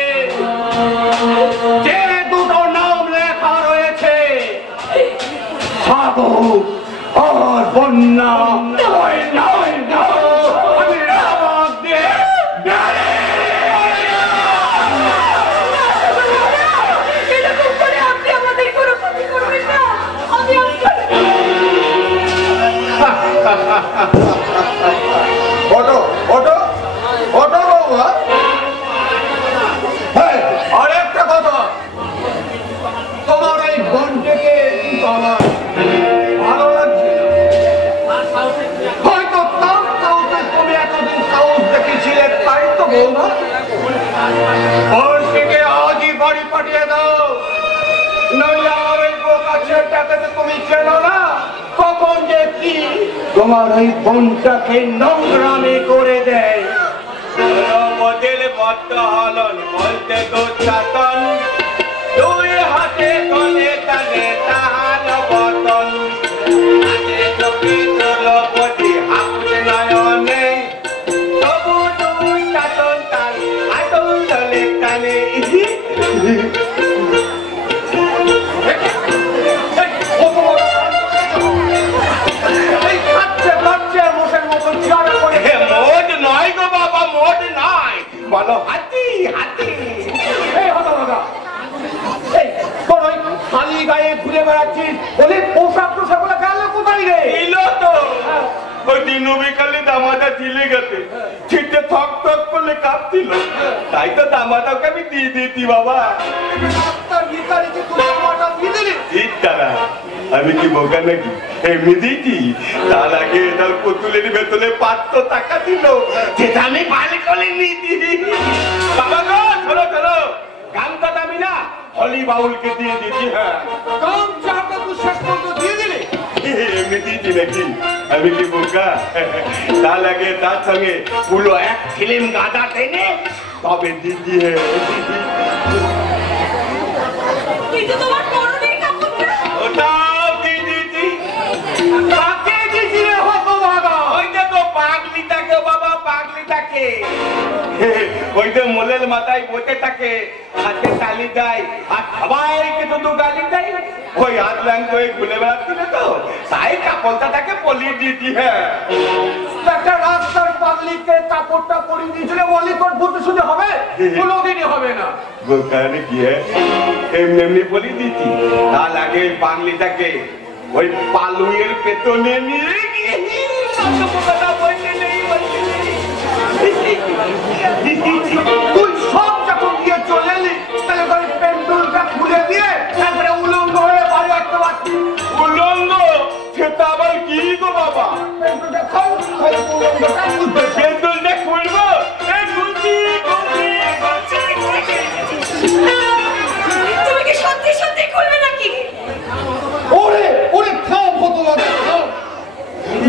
যে দুটো নাম লেখা রয়েছে সাগর আর বন্যা, নয় নয় নয় আমি রাগ দিয়ে ওটো ওটো ওটো বাবা। আর একটা কথা, তোমার এই বোনটাকে আমার ভালো লাগছে হয়তো তার সাহসে তুমি এতদিন সাহস দেখেছিলে, তাই তো বৌমা বোনটিকে আজই বাড়ি পাঠিয়ে দাও, নইলে আমার এই বোকা ছেলেটাকে তো তুমি চেনো না কখন যে কি তোমার এই বোনটাকে নোংরামি করে দেয়। বদল মত হলন বলতে তো চাতন দুই হাতে গলে তালে তাহার বতন হাতে চোখে চলপতি হাতে নয়নে তবু তুই চাতন তাল আদল দলে কানে। মোট নয় গো বাবা, মোট নয়, বলো হাতি হাতি। খালি গায়ে ঘুরে বেড়াচ্ছিস বলে পোশাক টোশাক গুলো গেল কোথায় রে? এলো তো ওই দিনু বিকালে দামাদা ঝিলে গেছে, ছিটে থক থক করলে কাঁপছিল, তাই তো দামাদাকে আমি দিয়ে দিতি বাবা। আমি কি বোকা নাকি, এমনি দিয়েছি? তার আগে তার পুতুলের ভেতরে 500 টাকা দিল, সেটা আমি ভালো করে নিয়েছি বাবা গো। চলো চলো, গান কথা আমি না হলি বাউলকে দিয়ে দিয়েছি। হ্যাঁ কাম চাটা তুই শেষ পর্যন্ত দিয়ে দিলি? এমনি দিয়েছি নাকি, আমি কি বোকা? তার আগে তার সঙ্গে পুরো এক ফিল্ম গাঁদা টেনে তবে দিদি। ওটাও দিয়ে দিয়েছি। কাকে দিছিলে হতভাগা? ওই দেখো পাগলিটাকে বাবা, পাগলিটাকে ওই যে মোলের মাথায় বসে থাকে, হাতে তালি দেয় আর সবাইকে তো গালি দেয়, ওই হাত ল্যাং করে ঘুরে বেড়াচ্ছিল তো, তাই কাপড়টা তাকে পলিয়ে দিয়েছি। হ্যাঁ একটা রাস্তার পাগলিকে কাপড়টা পরিয়ে দিয়েছিলে বলি তোর ভূত শুনে হবে? কোনোদিনই হবে না। বোকারে কি এমনি এমনি বলি দিয়েছি। তার আগে ওই পাগলিটাকে ওই পালুয়ের পেতনে নিয়ে গিয়ে তুই সব যখন গিয়ে চলে এলি তাহলে তোর পেন্ডুলটা খুলে দিয়ে তারপরে উলঙ্গ হয়ে বাড়ি আসতে পারছি। উলঙ্গ সেটা আবার কি গো বাবা? পেন্ডুলটা খাও, উলঙ্গটা খুলতে। পেন্ডুলটা খুলবো? তুমি কি সত্যি সত্যি খুলবে নাকি? ওরে ওরে খাও ফটোটা খাও।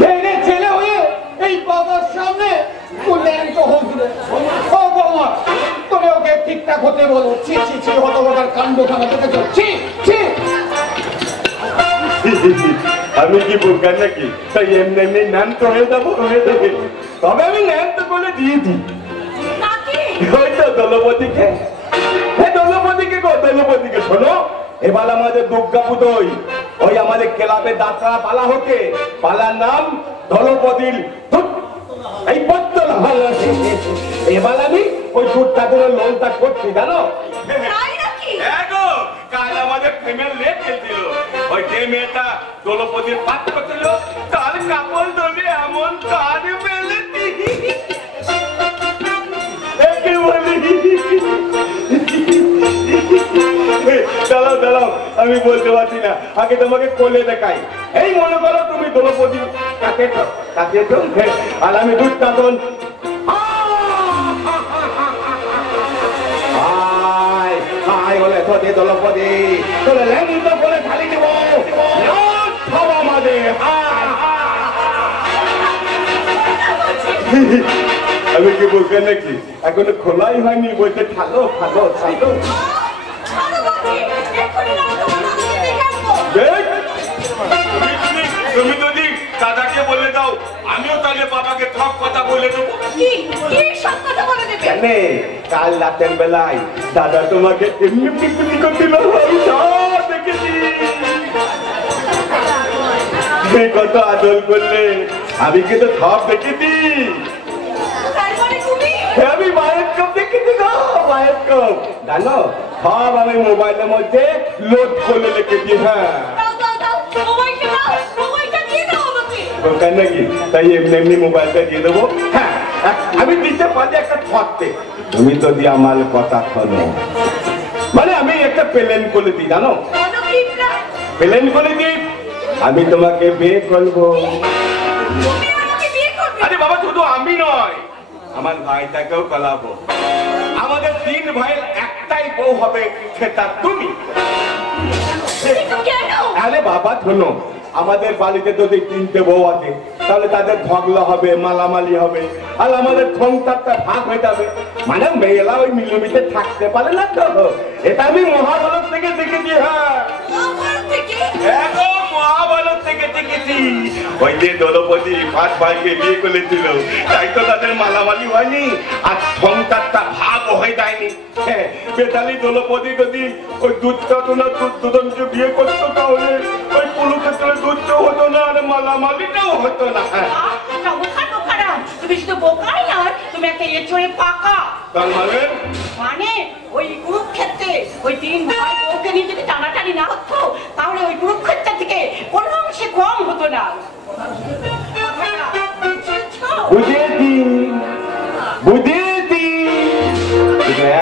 ভেঙে ছেলে হয়ে এই বাবার সামনে ল্যাংট হসবে। ও বাবা তুমি ওকে ঠিকঠাক হতে বলো। ছি ছি ছি, হতবাগার কাণ্ড খানা দেখেছো? ছি ছি। আমি কি বোকা নাকি? তাই এমনি এমনি ন্যান্ত হয়ে যাবো, হয়ে যাবে। তবে আমি ন্যান্ত করে দিয়েছি ওই তো দলপতিকে। দলপতিকে গো, দলপতিকে শোনো, এবার আমাদের দুর্গা পুজোয় ওই আমাদের ক্লাবে দাঁতরা পালা হতে, পালার নাম দলপতির এই পত্তল ভালো। এবার আমি ওই দুধটা করে লোনটা করছি জানো। কাল আমাদের ফেমেল লেট খেলছিল, ওই যে মেয়েটা দলপতির পাত করছিল তার কাপড় ধরে এমন কাজ পেলে দাঁড়াও দাঁড়াও, আমি বলতে পারছি না, আগে তোমাকে কোলে দেখাই। এই মনে করো তুমি দলপতি কাকে আর আমি দুধটা দল বলে ধরে দলপতি তোলে ল্যাংট করে খালি দেব আমাদের। আমি কি বলবে নাকি, এখনো খোলাই হয়নি, বলতে ঠালো ঠালো ঠালো। তুমি যদি দাদাকে বলে দাও, আমিও তাহলে বাবাকে সব কথা বলে দেবো। কেন কাল রাতের বেলায় দাদা তোমাকে এমনি পিকনিক করছিল, দেখেছি কত আদর করলে, আমি কিন্তু সব দেখেছি। আমি মায়ের কপ দেখেছি গো, মায়ের কপ জানো, সব আমি মোবাইলের মধ্যে লোড করে রেখেছি। হ্যাঁ নাকি, তাই এমনি এমনি মোবাইলটা দিয়ে দেবো। হ্যাঁ আমি দিতে পারি একটা শর্তে, তুমি যদি আমার কথা শোনো, মানে আমি একটা প্ল্যান করে দিই জানো, প্ল্যান করে দিই আমি তোমাকে বিয়ে করবো। আরে বাবা শুধু আমি নয়, আমার ভাইটাকেও করাবো। আমাদের 3 ভাইয়ের একটাই বউ হবে, সেটা তুমি। আরে বাবা শোনো, আমাদের বাড়িতে যদি 3টে বউ আছে, তাহলে তাদের ঝগড়া হবে, মালামালি হবে, আর আমাদের সংসারটা ভাগ হয়ে যাবে। মানে মেয়েরা ওই মিলেমিশে থাকতে পারে না তো, এটা আমি মহাভারত থেকে দেখেছি। হ্যাঁ মহাভারত থেকে দেখেছি, ওই যে দলপতি 5 ভাইকে বিয়ে করেছিল, তাই তো তাদের মালামালি হয়নি আর সংসারটা ভাগ হয়ে যায়নি। হ্যাঁ বেতালি দলপতি যদি ওই দুজনকে বিয়ে করতো, তাহলে ওই কুরুক্ষেত্রের যুদ্ধ হতো না আর মালামালিটাও হতো না। তুমি শুধু বোকাই না, তুমি একটা এঁচড়ে পাকা। তার মানে ওই কুরুক্ষেত্রে ওই 3 ভাই বউকে নিয়ে যদি টানাটানি না হতো, তাহলে ওই কুরুক্ষেত্রের থেকে কোনো অংশে কম হতো না। বুঝেছি বুঝেছি,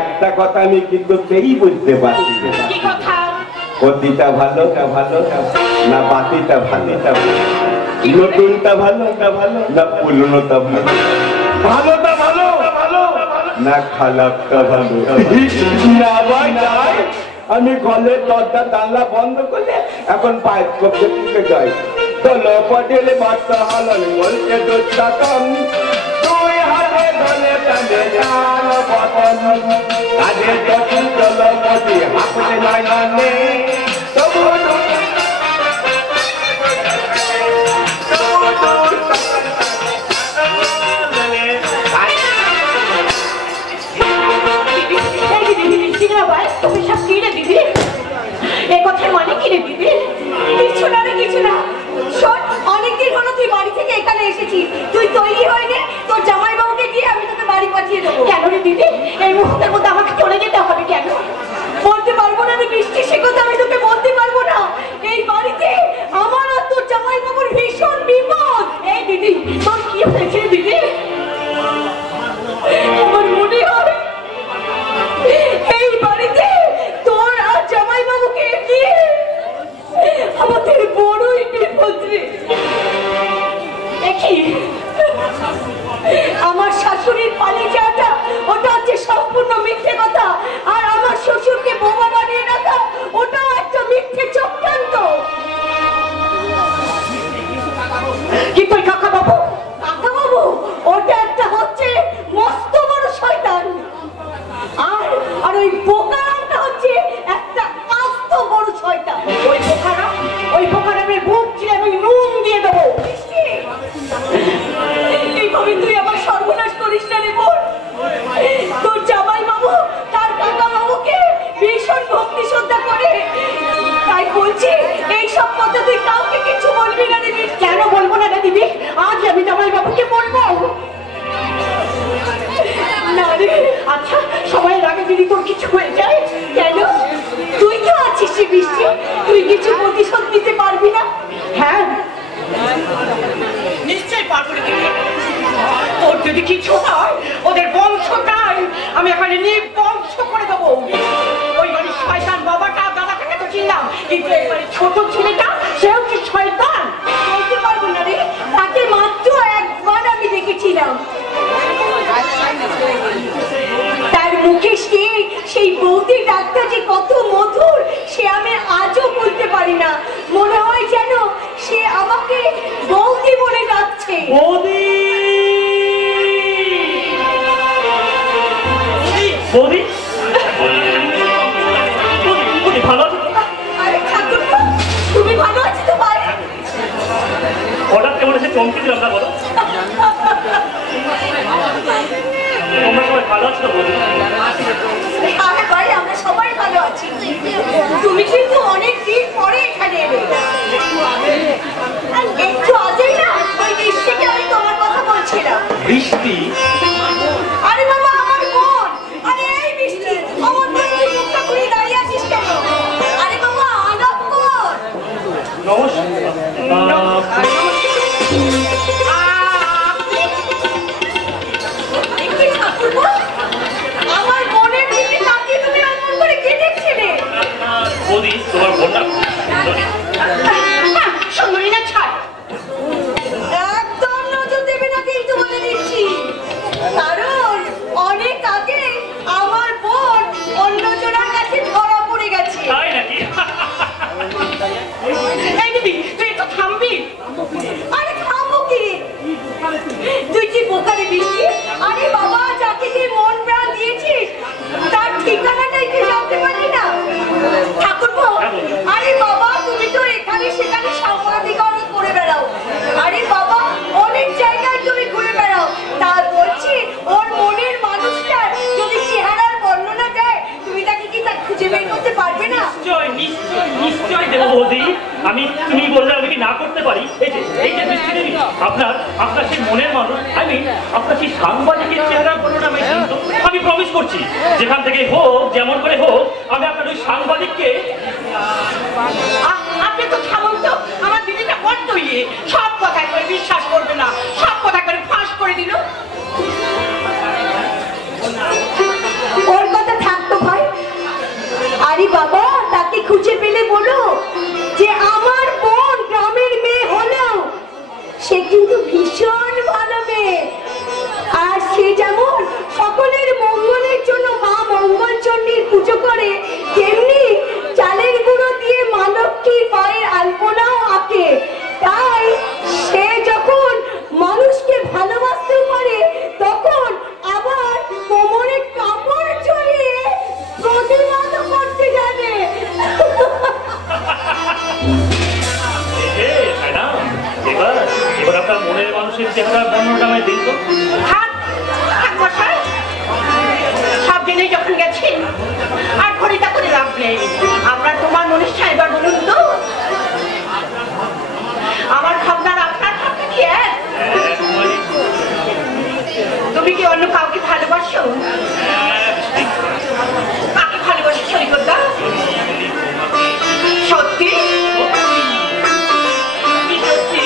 একটা কথা আমি কিন্তু সেই বুঝতে পারছি। কি কথা? কতিটা ভালো না বাতিটা ভালোটা ভালো, নতুনটা ভালোটা ভালো না পুরনোটা ভালো, ভালোটা ভালো না খারাপটা ভালো। না ভাই নাই, আমি ঘরের দরজা জানলা বন্ধ করলে এখন বাইক করতে ঢুকে যাই। দলপতিলে বাচ্চা হালাল বলতে দোষটা কম, তুই হাতে ধরে টানে জাল বদন, কাজে যখন দলপতি হাতে নাই মানে তবু তুমি সব কি রে দিদি? এ কথা মানে কি রে দিদি? কিছু না রে, কিছু না। শোন, অনেকদিন হলো তুই বাড়ি থেকে এখানে এসেছিস, তুই তৈরি হয়ে নে, তোর জামাইবাবুকে দিয়ে আমি তোকে বাড়ি পাঠিয়ে দেবো। কেন রে দিদি, এই মুহূর্তের মধ্যে আমাকে চলে যেতে হবে কেন? বলতে পারবো না রে বৃষ্টি, সে কথা আমি তোকে বলতে পারবো না। এই বাড়িতে আমার আর তোর জামাইবাবুর ভীষণ বিপদ। এই দিদি, তোর কি হয়েছে দিদি? আমার মনে হয় এই বাড়িতে তোর আর জামাইবাবুকে দিয়ে আমাদের বড়ই বিপদ রে। দেখি আমার শাশুড়ির পালিয়ে যাওয়াটা ওটা হচ্ছে সম্পূর্ণ মিথ্যে কথা, আর আমার শ্বশুরকে বোমা বানিয়ে রাখা ওটাও একটা মিথ্যে চক্রান্ত। কি কই কাকা বাবু? কাকা বাবু, ওটা একটা হচ্ছে মস্ত বড় শয়তান, আর ওই বোকারামটা হচ্ছে একটা আস্ত বড় শয়তান। ওই বোকারামের বুক চিরে আমি নুন দিয়ে দেবো। এইভাবে তুই আমার সর্বনাশ করিস না রে বোন। মতো তুই কাউকে কিছু বলবি না দিদি। কেন বলবো না রে দিদি? আজ আমি জামাই বাবুকে বলবো না রে। আচ্ছা সবাই আগে যদি তোর কিছু হয়ে যায়? কেন? তুই তো আছিস বৃষ্টি, তুই কিছু প্রতিশোধ নিতে পারবি না? হ্যাঁ নিশ্চয়ই পারবো রে দিদি। তোর যদি কিছু হয় ওদের বংশটাই আমি এখানে নির্বংশ করে দেবো। ওই বাড়ির শয়তান বাবাটা দাদাটাকে তো চিনলাম, কিন্তু এই বাড়ির ছোট ছেলেটা সেও কি শয়তান? বলতে পারবো না রে, তাকে মাত্র একবার আমি দেখেছিলাম। তার মুখে সেই বৌদি ডাক্তার যে কত মধুর সে আমি আজও বলতে পারি না। মনে হয় যেন সে আমাকে বৌদি বলে ডাকছে। বৌদি বৌদি বৌদি ভালো আছো? আরে ঠাকুর তুমি ভালো আছো তো ভাই? হঠাৎ কেমন এসে চমকে দিলাম না বলো? তোমরা সবাই ভালো আছো তো বৌদি? আরে ভাই আমরা সবাই ভালো আছি। তুমি কিন্তু অনেক দিন পরে এখানে এলে। একটু আগেই না ওই বৃষ্টিকে আমি তোমার কথা বলছিলাম। বৃষ্টি? আরে বাবা আমার বোন। আরে এই বৃষ্টি আমার বোন, তুই মুখটা ঘুরিয়ে দাঁড়িয়ে আছিস কেন? আরে বাবা আলাপ কর। নমস্কার। আমার বোনের দিকে তাকিয়ে তুমি এমন করে কে দেখছিলে? বৌদি তোমার বোনটা সুন্দরী না ছাড়, একদম নজর দেবে না কিন্তু বলে দিচ্ছি। কারণ অনেক আগে আমার বোন অন্য জনের কাছে ধরা পড়ে গেছে। তাই নাকি? এই দিদি তুই একটু থামবি? আরে থামবো কি? তুই কি বোকারে বৃষ্টি? আরে বাবা যাকে তুই মন প্রাণ দিয়েছিস তার ঠিকানাটাই তুই জানতে পারলি না? ঠাকুরপো আরে বাবা তুমি তো এখানে সেখানে সাংবাদিকতা করে বেড়াও। আরে বাবা অনেক জায়গায় তুমি ঘুরে বেড়াও। তা বলছি ওর মনের মানুষটার যদি চেহারার বর্ণনা দেয় তুমি তাকে কি তা খুঁজে বের করতে পারবে না? নিশ্চয় নিশ্চয় নিশ্চয় দেবো বৌদি। তুমি বললে আমি কি না করতে পারি? এই যে বৃষ্টি দেবী, আপনার সেই মনের মানুষ, আপনার সেই সাংবাদিকের চেহারা বর্ণনা আমি প্রমিস করছি যেখান থেকে হোক যেমন করে হোক আমি আপনার ওই সাংবাদিককে। আপনি তো থামুন তো, আমার দিদিটা বড্ড ইয়ে, সব কথা করে বিশ্বাস করবে না, সব কথা করে ফাঁস করে দিল। ওর কথা থাকতো ভাই। আরে বাবা তাকে খুঁজে পেলে বলো যে আমার বোন গ্রামের মেয়ে হলেও সে কিন্তু ভীষণ ভালো মেয়ে। আর সে যেমন সকলের মঙ্গলের জন্য মা মঙ্গল চণ্ডীর পুজো করে, তেমনি চালের গুঁড়ো দিয়ে মা লক্ষ্মীর পায়ের আলপনাও আঁকে। তাই সে যখন মানুষকে ভালোবাসতেও পারে তখন আবার কোমরে কাপড় জড়িয়ে প্রতিবাদ করতে জানে। এবার আপনার মনের মানুষের চেহারা বর্ণনাটা আমায় দিন তো। সব দিনে যখন গেছি আর ঘড়িটা করে লাভ নেই। আমরা তোমার মনীষা এবার বলুন তো আমার ভাবনার আপনার ভাবনা কি এক? তুমি কি অন্য কাউকে ভালোবাসো? কাকে ভালোবাসো সৈকতদা? সত্যি? সত্যি?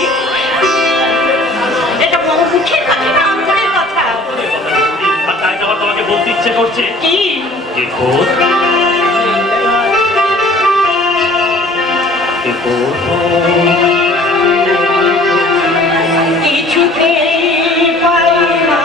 এটা মুখের কথা না অন্তরের কথা? আর তাই তো তোমাকে বলতে ইচ্ছে করছে কি? কিছুতে পারি না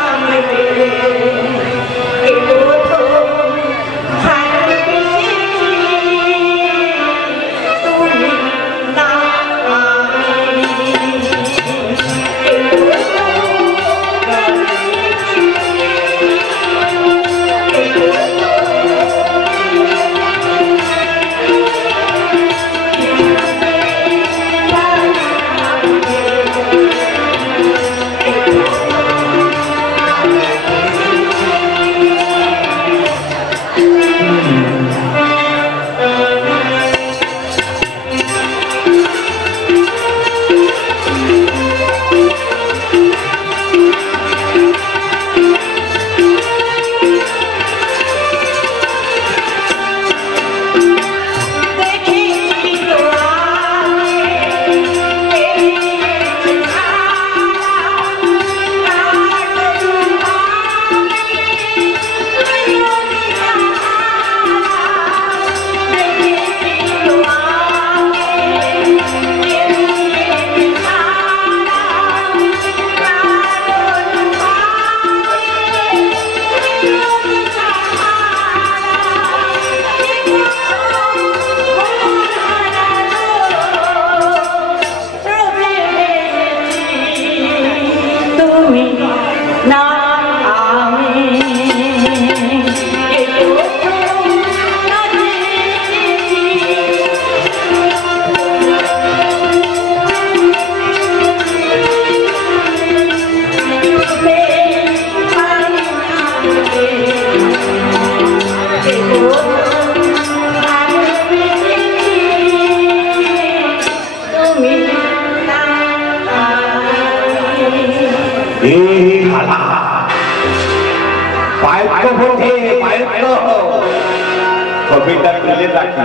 ছবিটা তুলে রাখি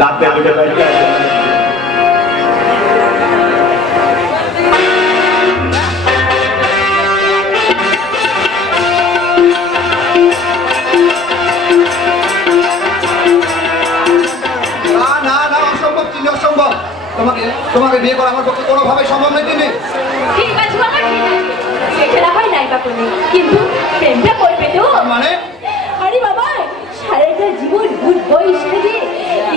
লাতে তোমাকে বিয়ে করা আমার পক্ষে কোনোভাবে সম্ভব নেই। তিনি ঠিক আছে বাবা, ঠিক আছে, সে খেলা হয় নাই বা কোনো, কিন্তু প্রেমটা করবে তো। মানে আরে বাবা, সারাটা জীবন গুড বয় সেজে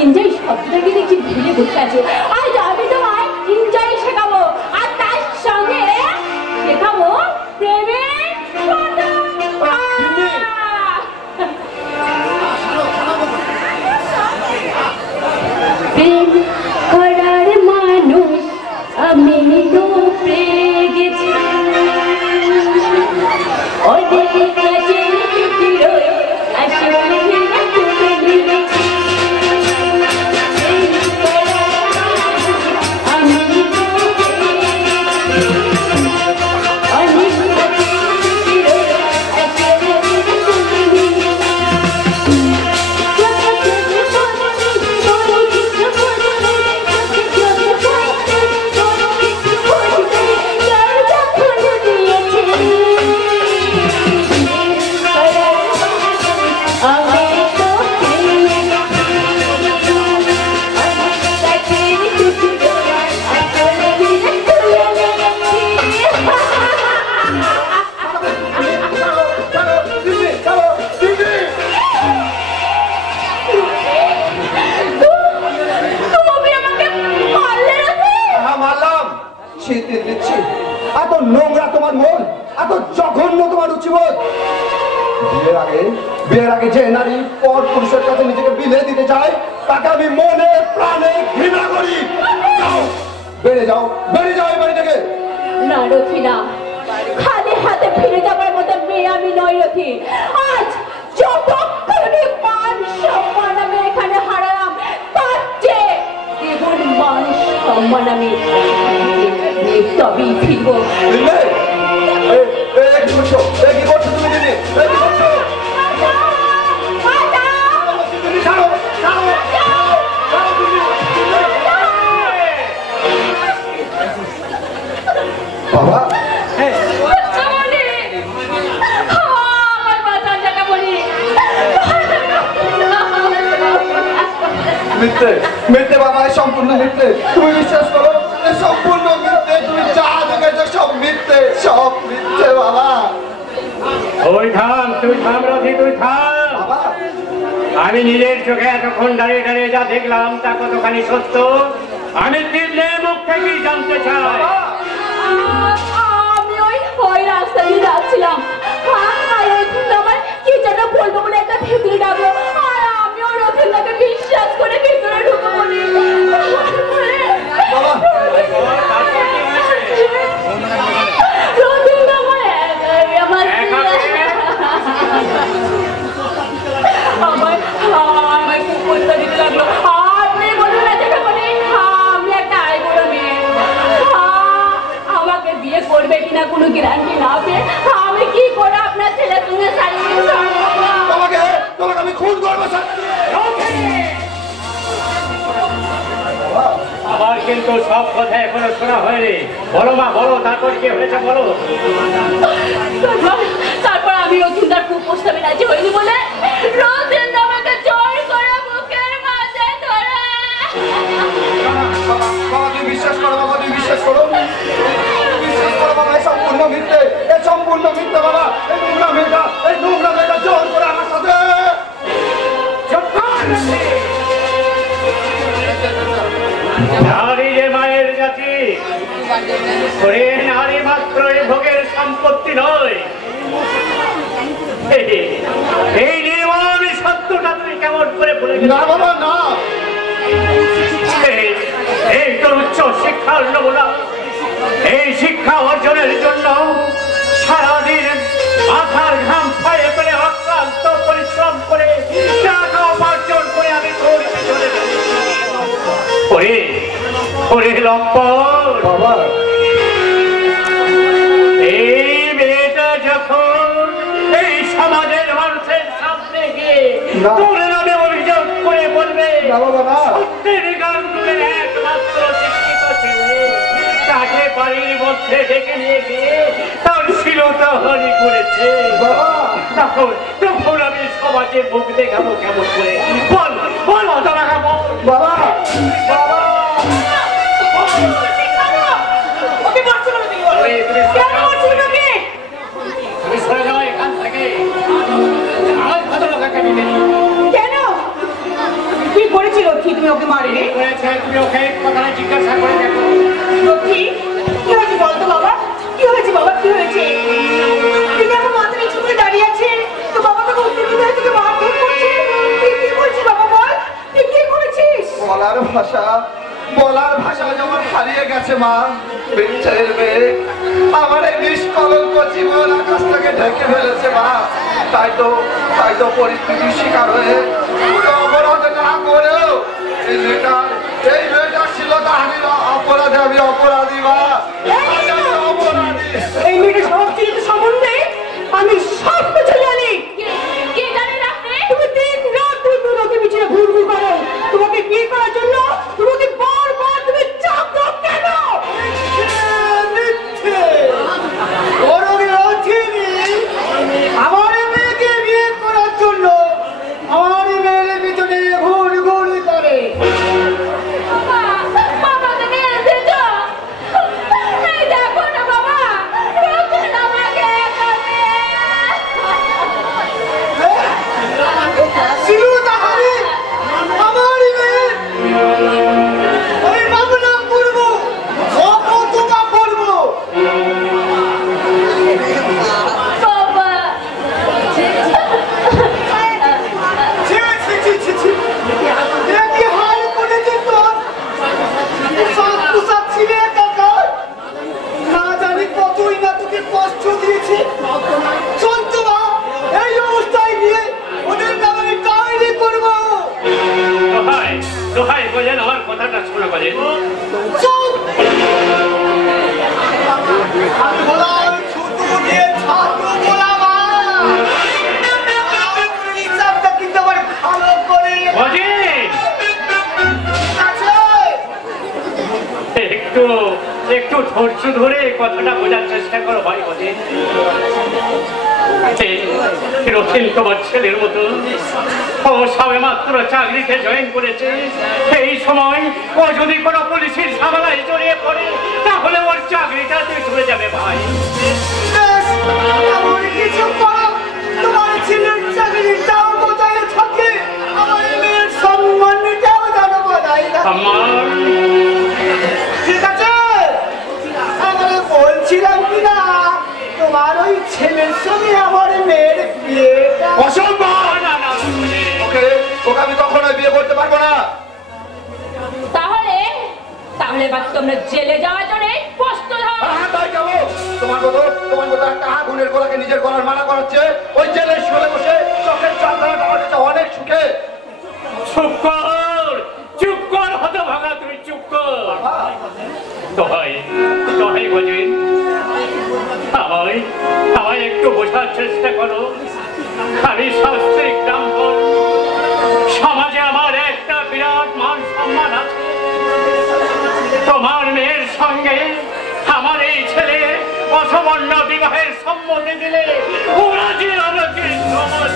এনজয় শব্দটাকে দেখি ভুলে বসে আছে। আজ আমি তোমায় এনজয় শেখাবো, আর তার সঙ্গে শেখাবো প্রেমের কথা। প্রেম করার মানুষ আমি তো পেয়ে গেছি, ওদের কাছে ফিরো আসলে এত নোংরা তোমার মন, এত জঘন্য তোমার রুচিবোধ। বিয়ের আগে যে নারী পর পুরুষের কাছে নিজেকে বিলিয়ে দিতে চায় তাকে আমি মনে প্রাণে ঘৃণা করি। বেড়ে যাও এই বাড়ি থেকে। না রথি না, খালি হাতে ফিরে যাবার মতো মেয়ে আমি নই রথি। আজ যতক্ষণে মান সম্মান আমি এখানে হারালাম, তার চেয়ে দ্বিগুণ মান সম্মান আমি তবেই ফিরবো। কি করছো তুমি দিদি? বাবা মিথ্যে বাবা, সম্পূর্ণ মিথ্যে। তুমি বিশ্বাস করো, সম্পূর্ণ মিথ্যে। তুমি যা দেখেছো সব মিথ্যে, সব মিথ্যে বাবা। তুই থাম রথি, তুই থাম। আমি নিজের চোখে এতক্ষণ দাঁড়িয়ে দাঁড়িয়ে যা দেখলাম তা কতখানি সত্য আমি তিনলে মুখ থেকেই জানতে চাই। আমি ওই রাস্তা দিয়ে যাচ্ছিলাম, আমার কি যেন বলবো বলে একটা ভেতরে ডাকলো, আর আমি ওই রথিনদাকে বিশ্বাস করে ভেতরে ঢুকে পড়ি। আমার খুব পয়সা দিতে লাগলো। আপনি বলুন না যেটা বলি, আমি একটা আয় বড় মেয়ে, আমাকে বিয়ে করবে কিনা কোনো গ্যারান্টি না পেয়ে আমি কি করে আপনার ছেলের সঙ্গে শারীরিক সম্পর্ক। তোমাকে আমি খুন করবো। আবার কিন্তু সব কথা এখনো শোনা হয়নি। বলো মা, বলো, তারপর কি হয়েছে বলো। তারপর আমি রথিনদার কুপ্রস্তাবে রাজি হইনি বলে রথিনদা আমাকে জোর করে বুকের মাঝে ধরে। বাবা তুমি বিশ্বাস করো, বাবা তুমি বিশ্বাস করো, বিশ্বাস করো বাবা। এই সম্পূর্ণ মিথ্যে, এই সম্পূর্ণ মিথ্যে বাবা। এই নোংরা মেয়েটা জোর করে আমার সাথে। নারী যে মায়ের জাতি, নারী মাত্র এই ভোগের সম্পত্তি নয়। এই নির্মম সত্যটা তুমি কেমন করে ভুলে গেলে? না বাবা না, এই তোর উচ্চ শিক্ষার নমুনা। এই শিক্ষা অর্জনের জন্য সারাদিন মাথার ঘাম পায়ে ফেলে অক্লান্ত পরিশ্রম করে টাকা উপার্জন করে আমি তোর পিছনে লম্পট। বাবা এই তোর নামে অভিযোগ করে বলবে না বাবা না। সত্যের গাঙ্গুলের একমাত্র শিক্ষিত ছেলে তাকে বাড়ির মধ্যে ডেকে নিয়ে গিয়ে তার শ্লীলতাহানি করেছে। তখন আমি সমাজে মুখ দেখাবো কেমন করে? বল বল অতটা খাবো বাবা বাবা ওকে মারছো না তুমি বলো। কেন মারছো তুমি? তুমি সরে যাও এখান থেকে। আজ ভদ্রলোককে আমি দেখি কেন? কি করেছিল লক্ষ্মী তুমি ওকে মারলে? তুমি ওকে কথাটা জিজ্ঞাসা করে দেখো। লক্ষ্মী কি হয়েছে বলতো বাবা? কি হয়েছে বাবা? কি হয়েছে? তুমি আমার মাথা নিচু করে দাঁড়িয়ে আছে, তো বাবা তোকে উত্তর দিতে হয়, তোকে মারধর করছে। তুই কি করছিস বাবা বল? তুই কি করেছিস? বলার ভাষা যেমন হারিয়ে গেছে মা। পিচ্ছের মেয়ে আমার এই নিষ্কলঙ্ক জীবন আকাশ থেকে ঢেকে ফেলেছে মা। তাই তো পরিস্থিতির শিকার হয়ে কোনো অপরাধ না করেও এই মেয়েটার শ্লীলতাহানির অপরাধে আমি অপরাধী মা। এই মেয়েটা সবচেয়ে সম্বন্ধে আমি সব কিছু জানি। কে জানেন আপনি? তুমি দিন রাত দুর্নীতি পিছনে ঘুরঘুর করো। তোমাকে বিয়ে করার জন্য তোমাকে বারবার তুমি চাপ দাও কেন? আমার মেয়েকে বিয়ে করার জন্য আমার মেয়ের পিছনে ঘুর ঘুর করে। বাবা তুমি এসেছো? এই দেখো না বাবা, এখন আমাকে এখানে। শ্লীলতাহানি আমার মেয়ে, আমি মামলা করবো, অকথা করবো। বাবা কি হাল করেছে তোর? সব পোশাক ছিলে একাকার। না জানি কতই না তোকে কষ্ট দিয়েছে। চল তো মা, এই অবস্থায় নিয়ে ওদের নামে ডায়েরি করবো। দোহাই দোহাই বলেন আমার কথাটা শোনো বলেন। চল। আমি বললাম ছোট দিয়ে ছাত্র বলাবা। হিসাবটা কিন্তু আবার ভালো করে অজিত আছে। একটু একটু ধৈর্য ধরে কথাটা বোঝার চেষ্টা করো ভাই অজিত। রথিন তোমার ছেলের মতো ও সবে মাত্র চাকরিতে জয়েন করেছে। এই সময় ও যদি কোনো পুলিশের ঝামেলায় জড়িয়ে পড়ে তাহলে ওর চাকরিটা চলে যাবে ভাই। এমন কিছু করো তোমার ছেলের চাকরিটাও বজায় থাকে, আমার মেয়ের সম্মানটাও যেন বজায় থাকে। আমার ঠিক আছে? আমরা বলছিলাম কিনা তোমার ওই ছেলের সঙ্গে আমার মেয়ের বিয়েটা অসম্ভব। না না ওকে আমি কখনোই বিয়ে করতে পারবো না। তাহলে এবার তোমরা জেলে যাওয়ার জন্য প্রস্তুত হও। তাই যাবো। তোমার মতো একটা আগুনের গোলাকে নিজের গলার মালা করাচ্ছে ওই জেলের শুলে বসে চোখের চাল ধরাটা আমার কাছে অনেক সুখে। চুপ কর হতভাগা, তুমি চুপ কর। দোহাই দোহাই বজিন, আমায় একটু বোঝার চেষ্টা করো। আমি শাস্ত্রিক ব্রাহ্মণ, সমাজে আমার একটা বিরাট মান সম্মান আছে। তোমার মেয়ের সঙ্গে আমার এই ছেলে অসমন্য বিবাহের সম্মতি দিলে ওরা যে আমাকে সমাজ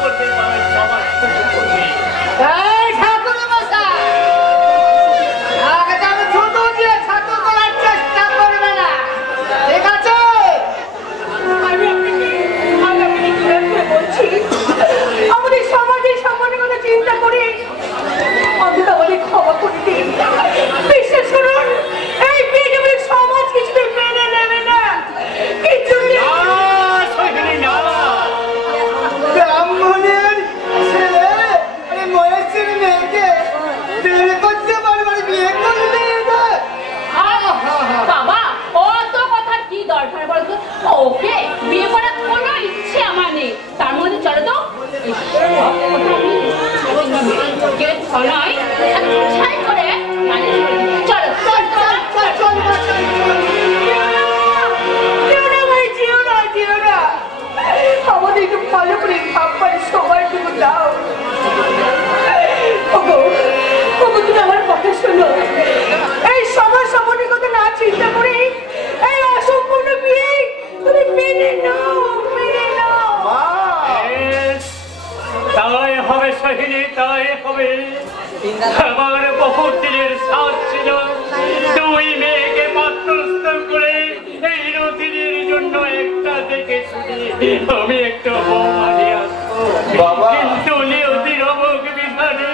করতে পারে, সমাজ করবে। এই ঠাকুর মশাই, একদম ছোট দিয়ে ছাত্র করার চেষ্টা করবে না, ঠিক আছে? আমি আপনাকে বলছি, আমাদের সমাজের সম্মানের কথা চিন্তা করে অন্তত আমাদের ক্ষমা করে দিন। বিশ্বাস করুন, এই পৃথিবীর সমাজ কিছুতে মেনে নেবে না। ব্রাহ্মণের ছেলে, মহেশের দুই মেয়েকে পাত্রস্থ করে এই নদীর জন্য একটা দেখে শুনি আমি একটা বৌমারি আসবো বাবা। কিন্তু নিয়তির অমুক বিধানে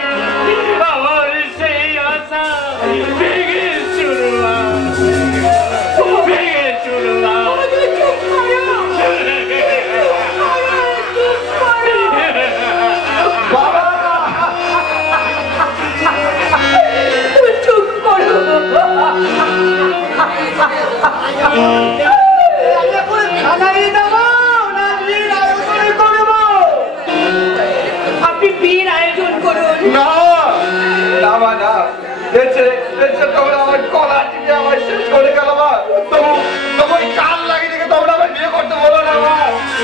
আমার সেই আশা ভেঙে চুরমা ভেঙে চুরমা চুপ করো আপনি বিয়ের আয়োজন করুন না না মা না তোমরা আমার কলা টিপে আমার শেষ করে গেল মা তবু কাল লাগিয়ে রেখে তোমরা আমার বিয়ে করতে বলো না মা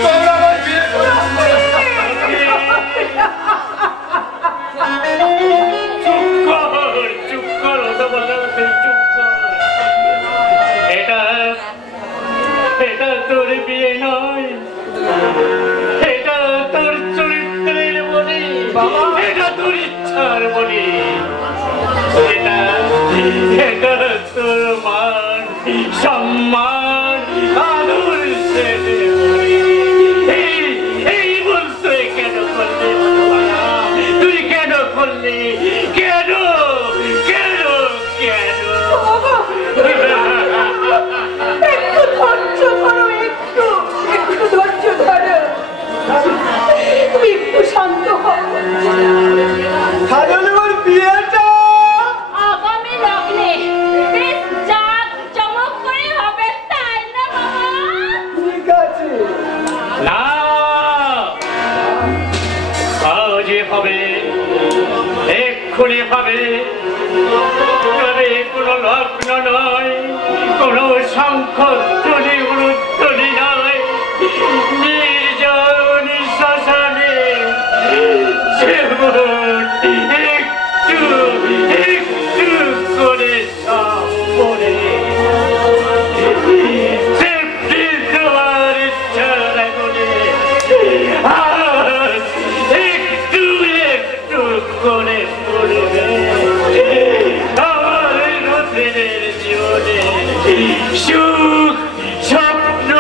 তোমরা আমার বিয়ে করে চুপ কর চুপ কর এটা তোর বিয়ে নয় এটা তোর চরিত্রের বলি এটা তোর ইচ্ছার বলি এটা তোর মান সম্মান আদর্শের বলি এই বলতে কেন করলি তুই কেন করলি কেন কেন কেন একটু ধৈর্য ধরো একটু ধৈর্য ধরো তুমি একটু শান্ত হও আগামী লগ্নে বেশ জাঁকজমক করে হবে, তাই না বাবা? না আজই হবে এক্ষুনি হবে তবে কোনো লগ্ন নয় কোনো শঙ্খধ্বনি উলুধ্বনি নয় নির্জন শ্মশানে জীবন একটু একটু করে সব পড়ে তোমার ইচ্ছা বলে একটু একটু করে পড়বে আমার নদীর জীবনে সুখ স্বপ্ন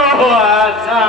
আশা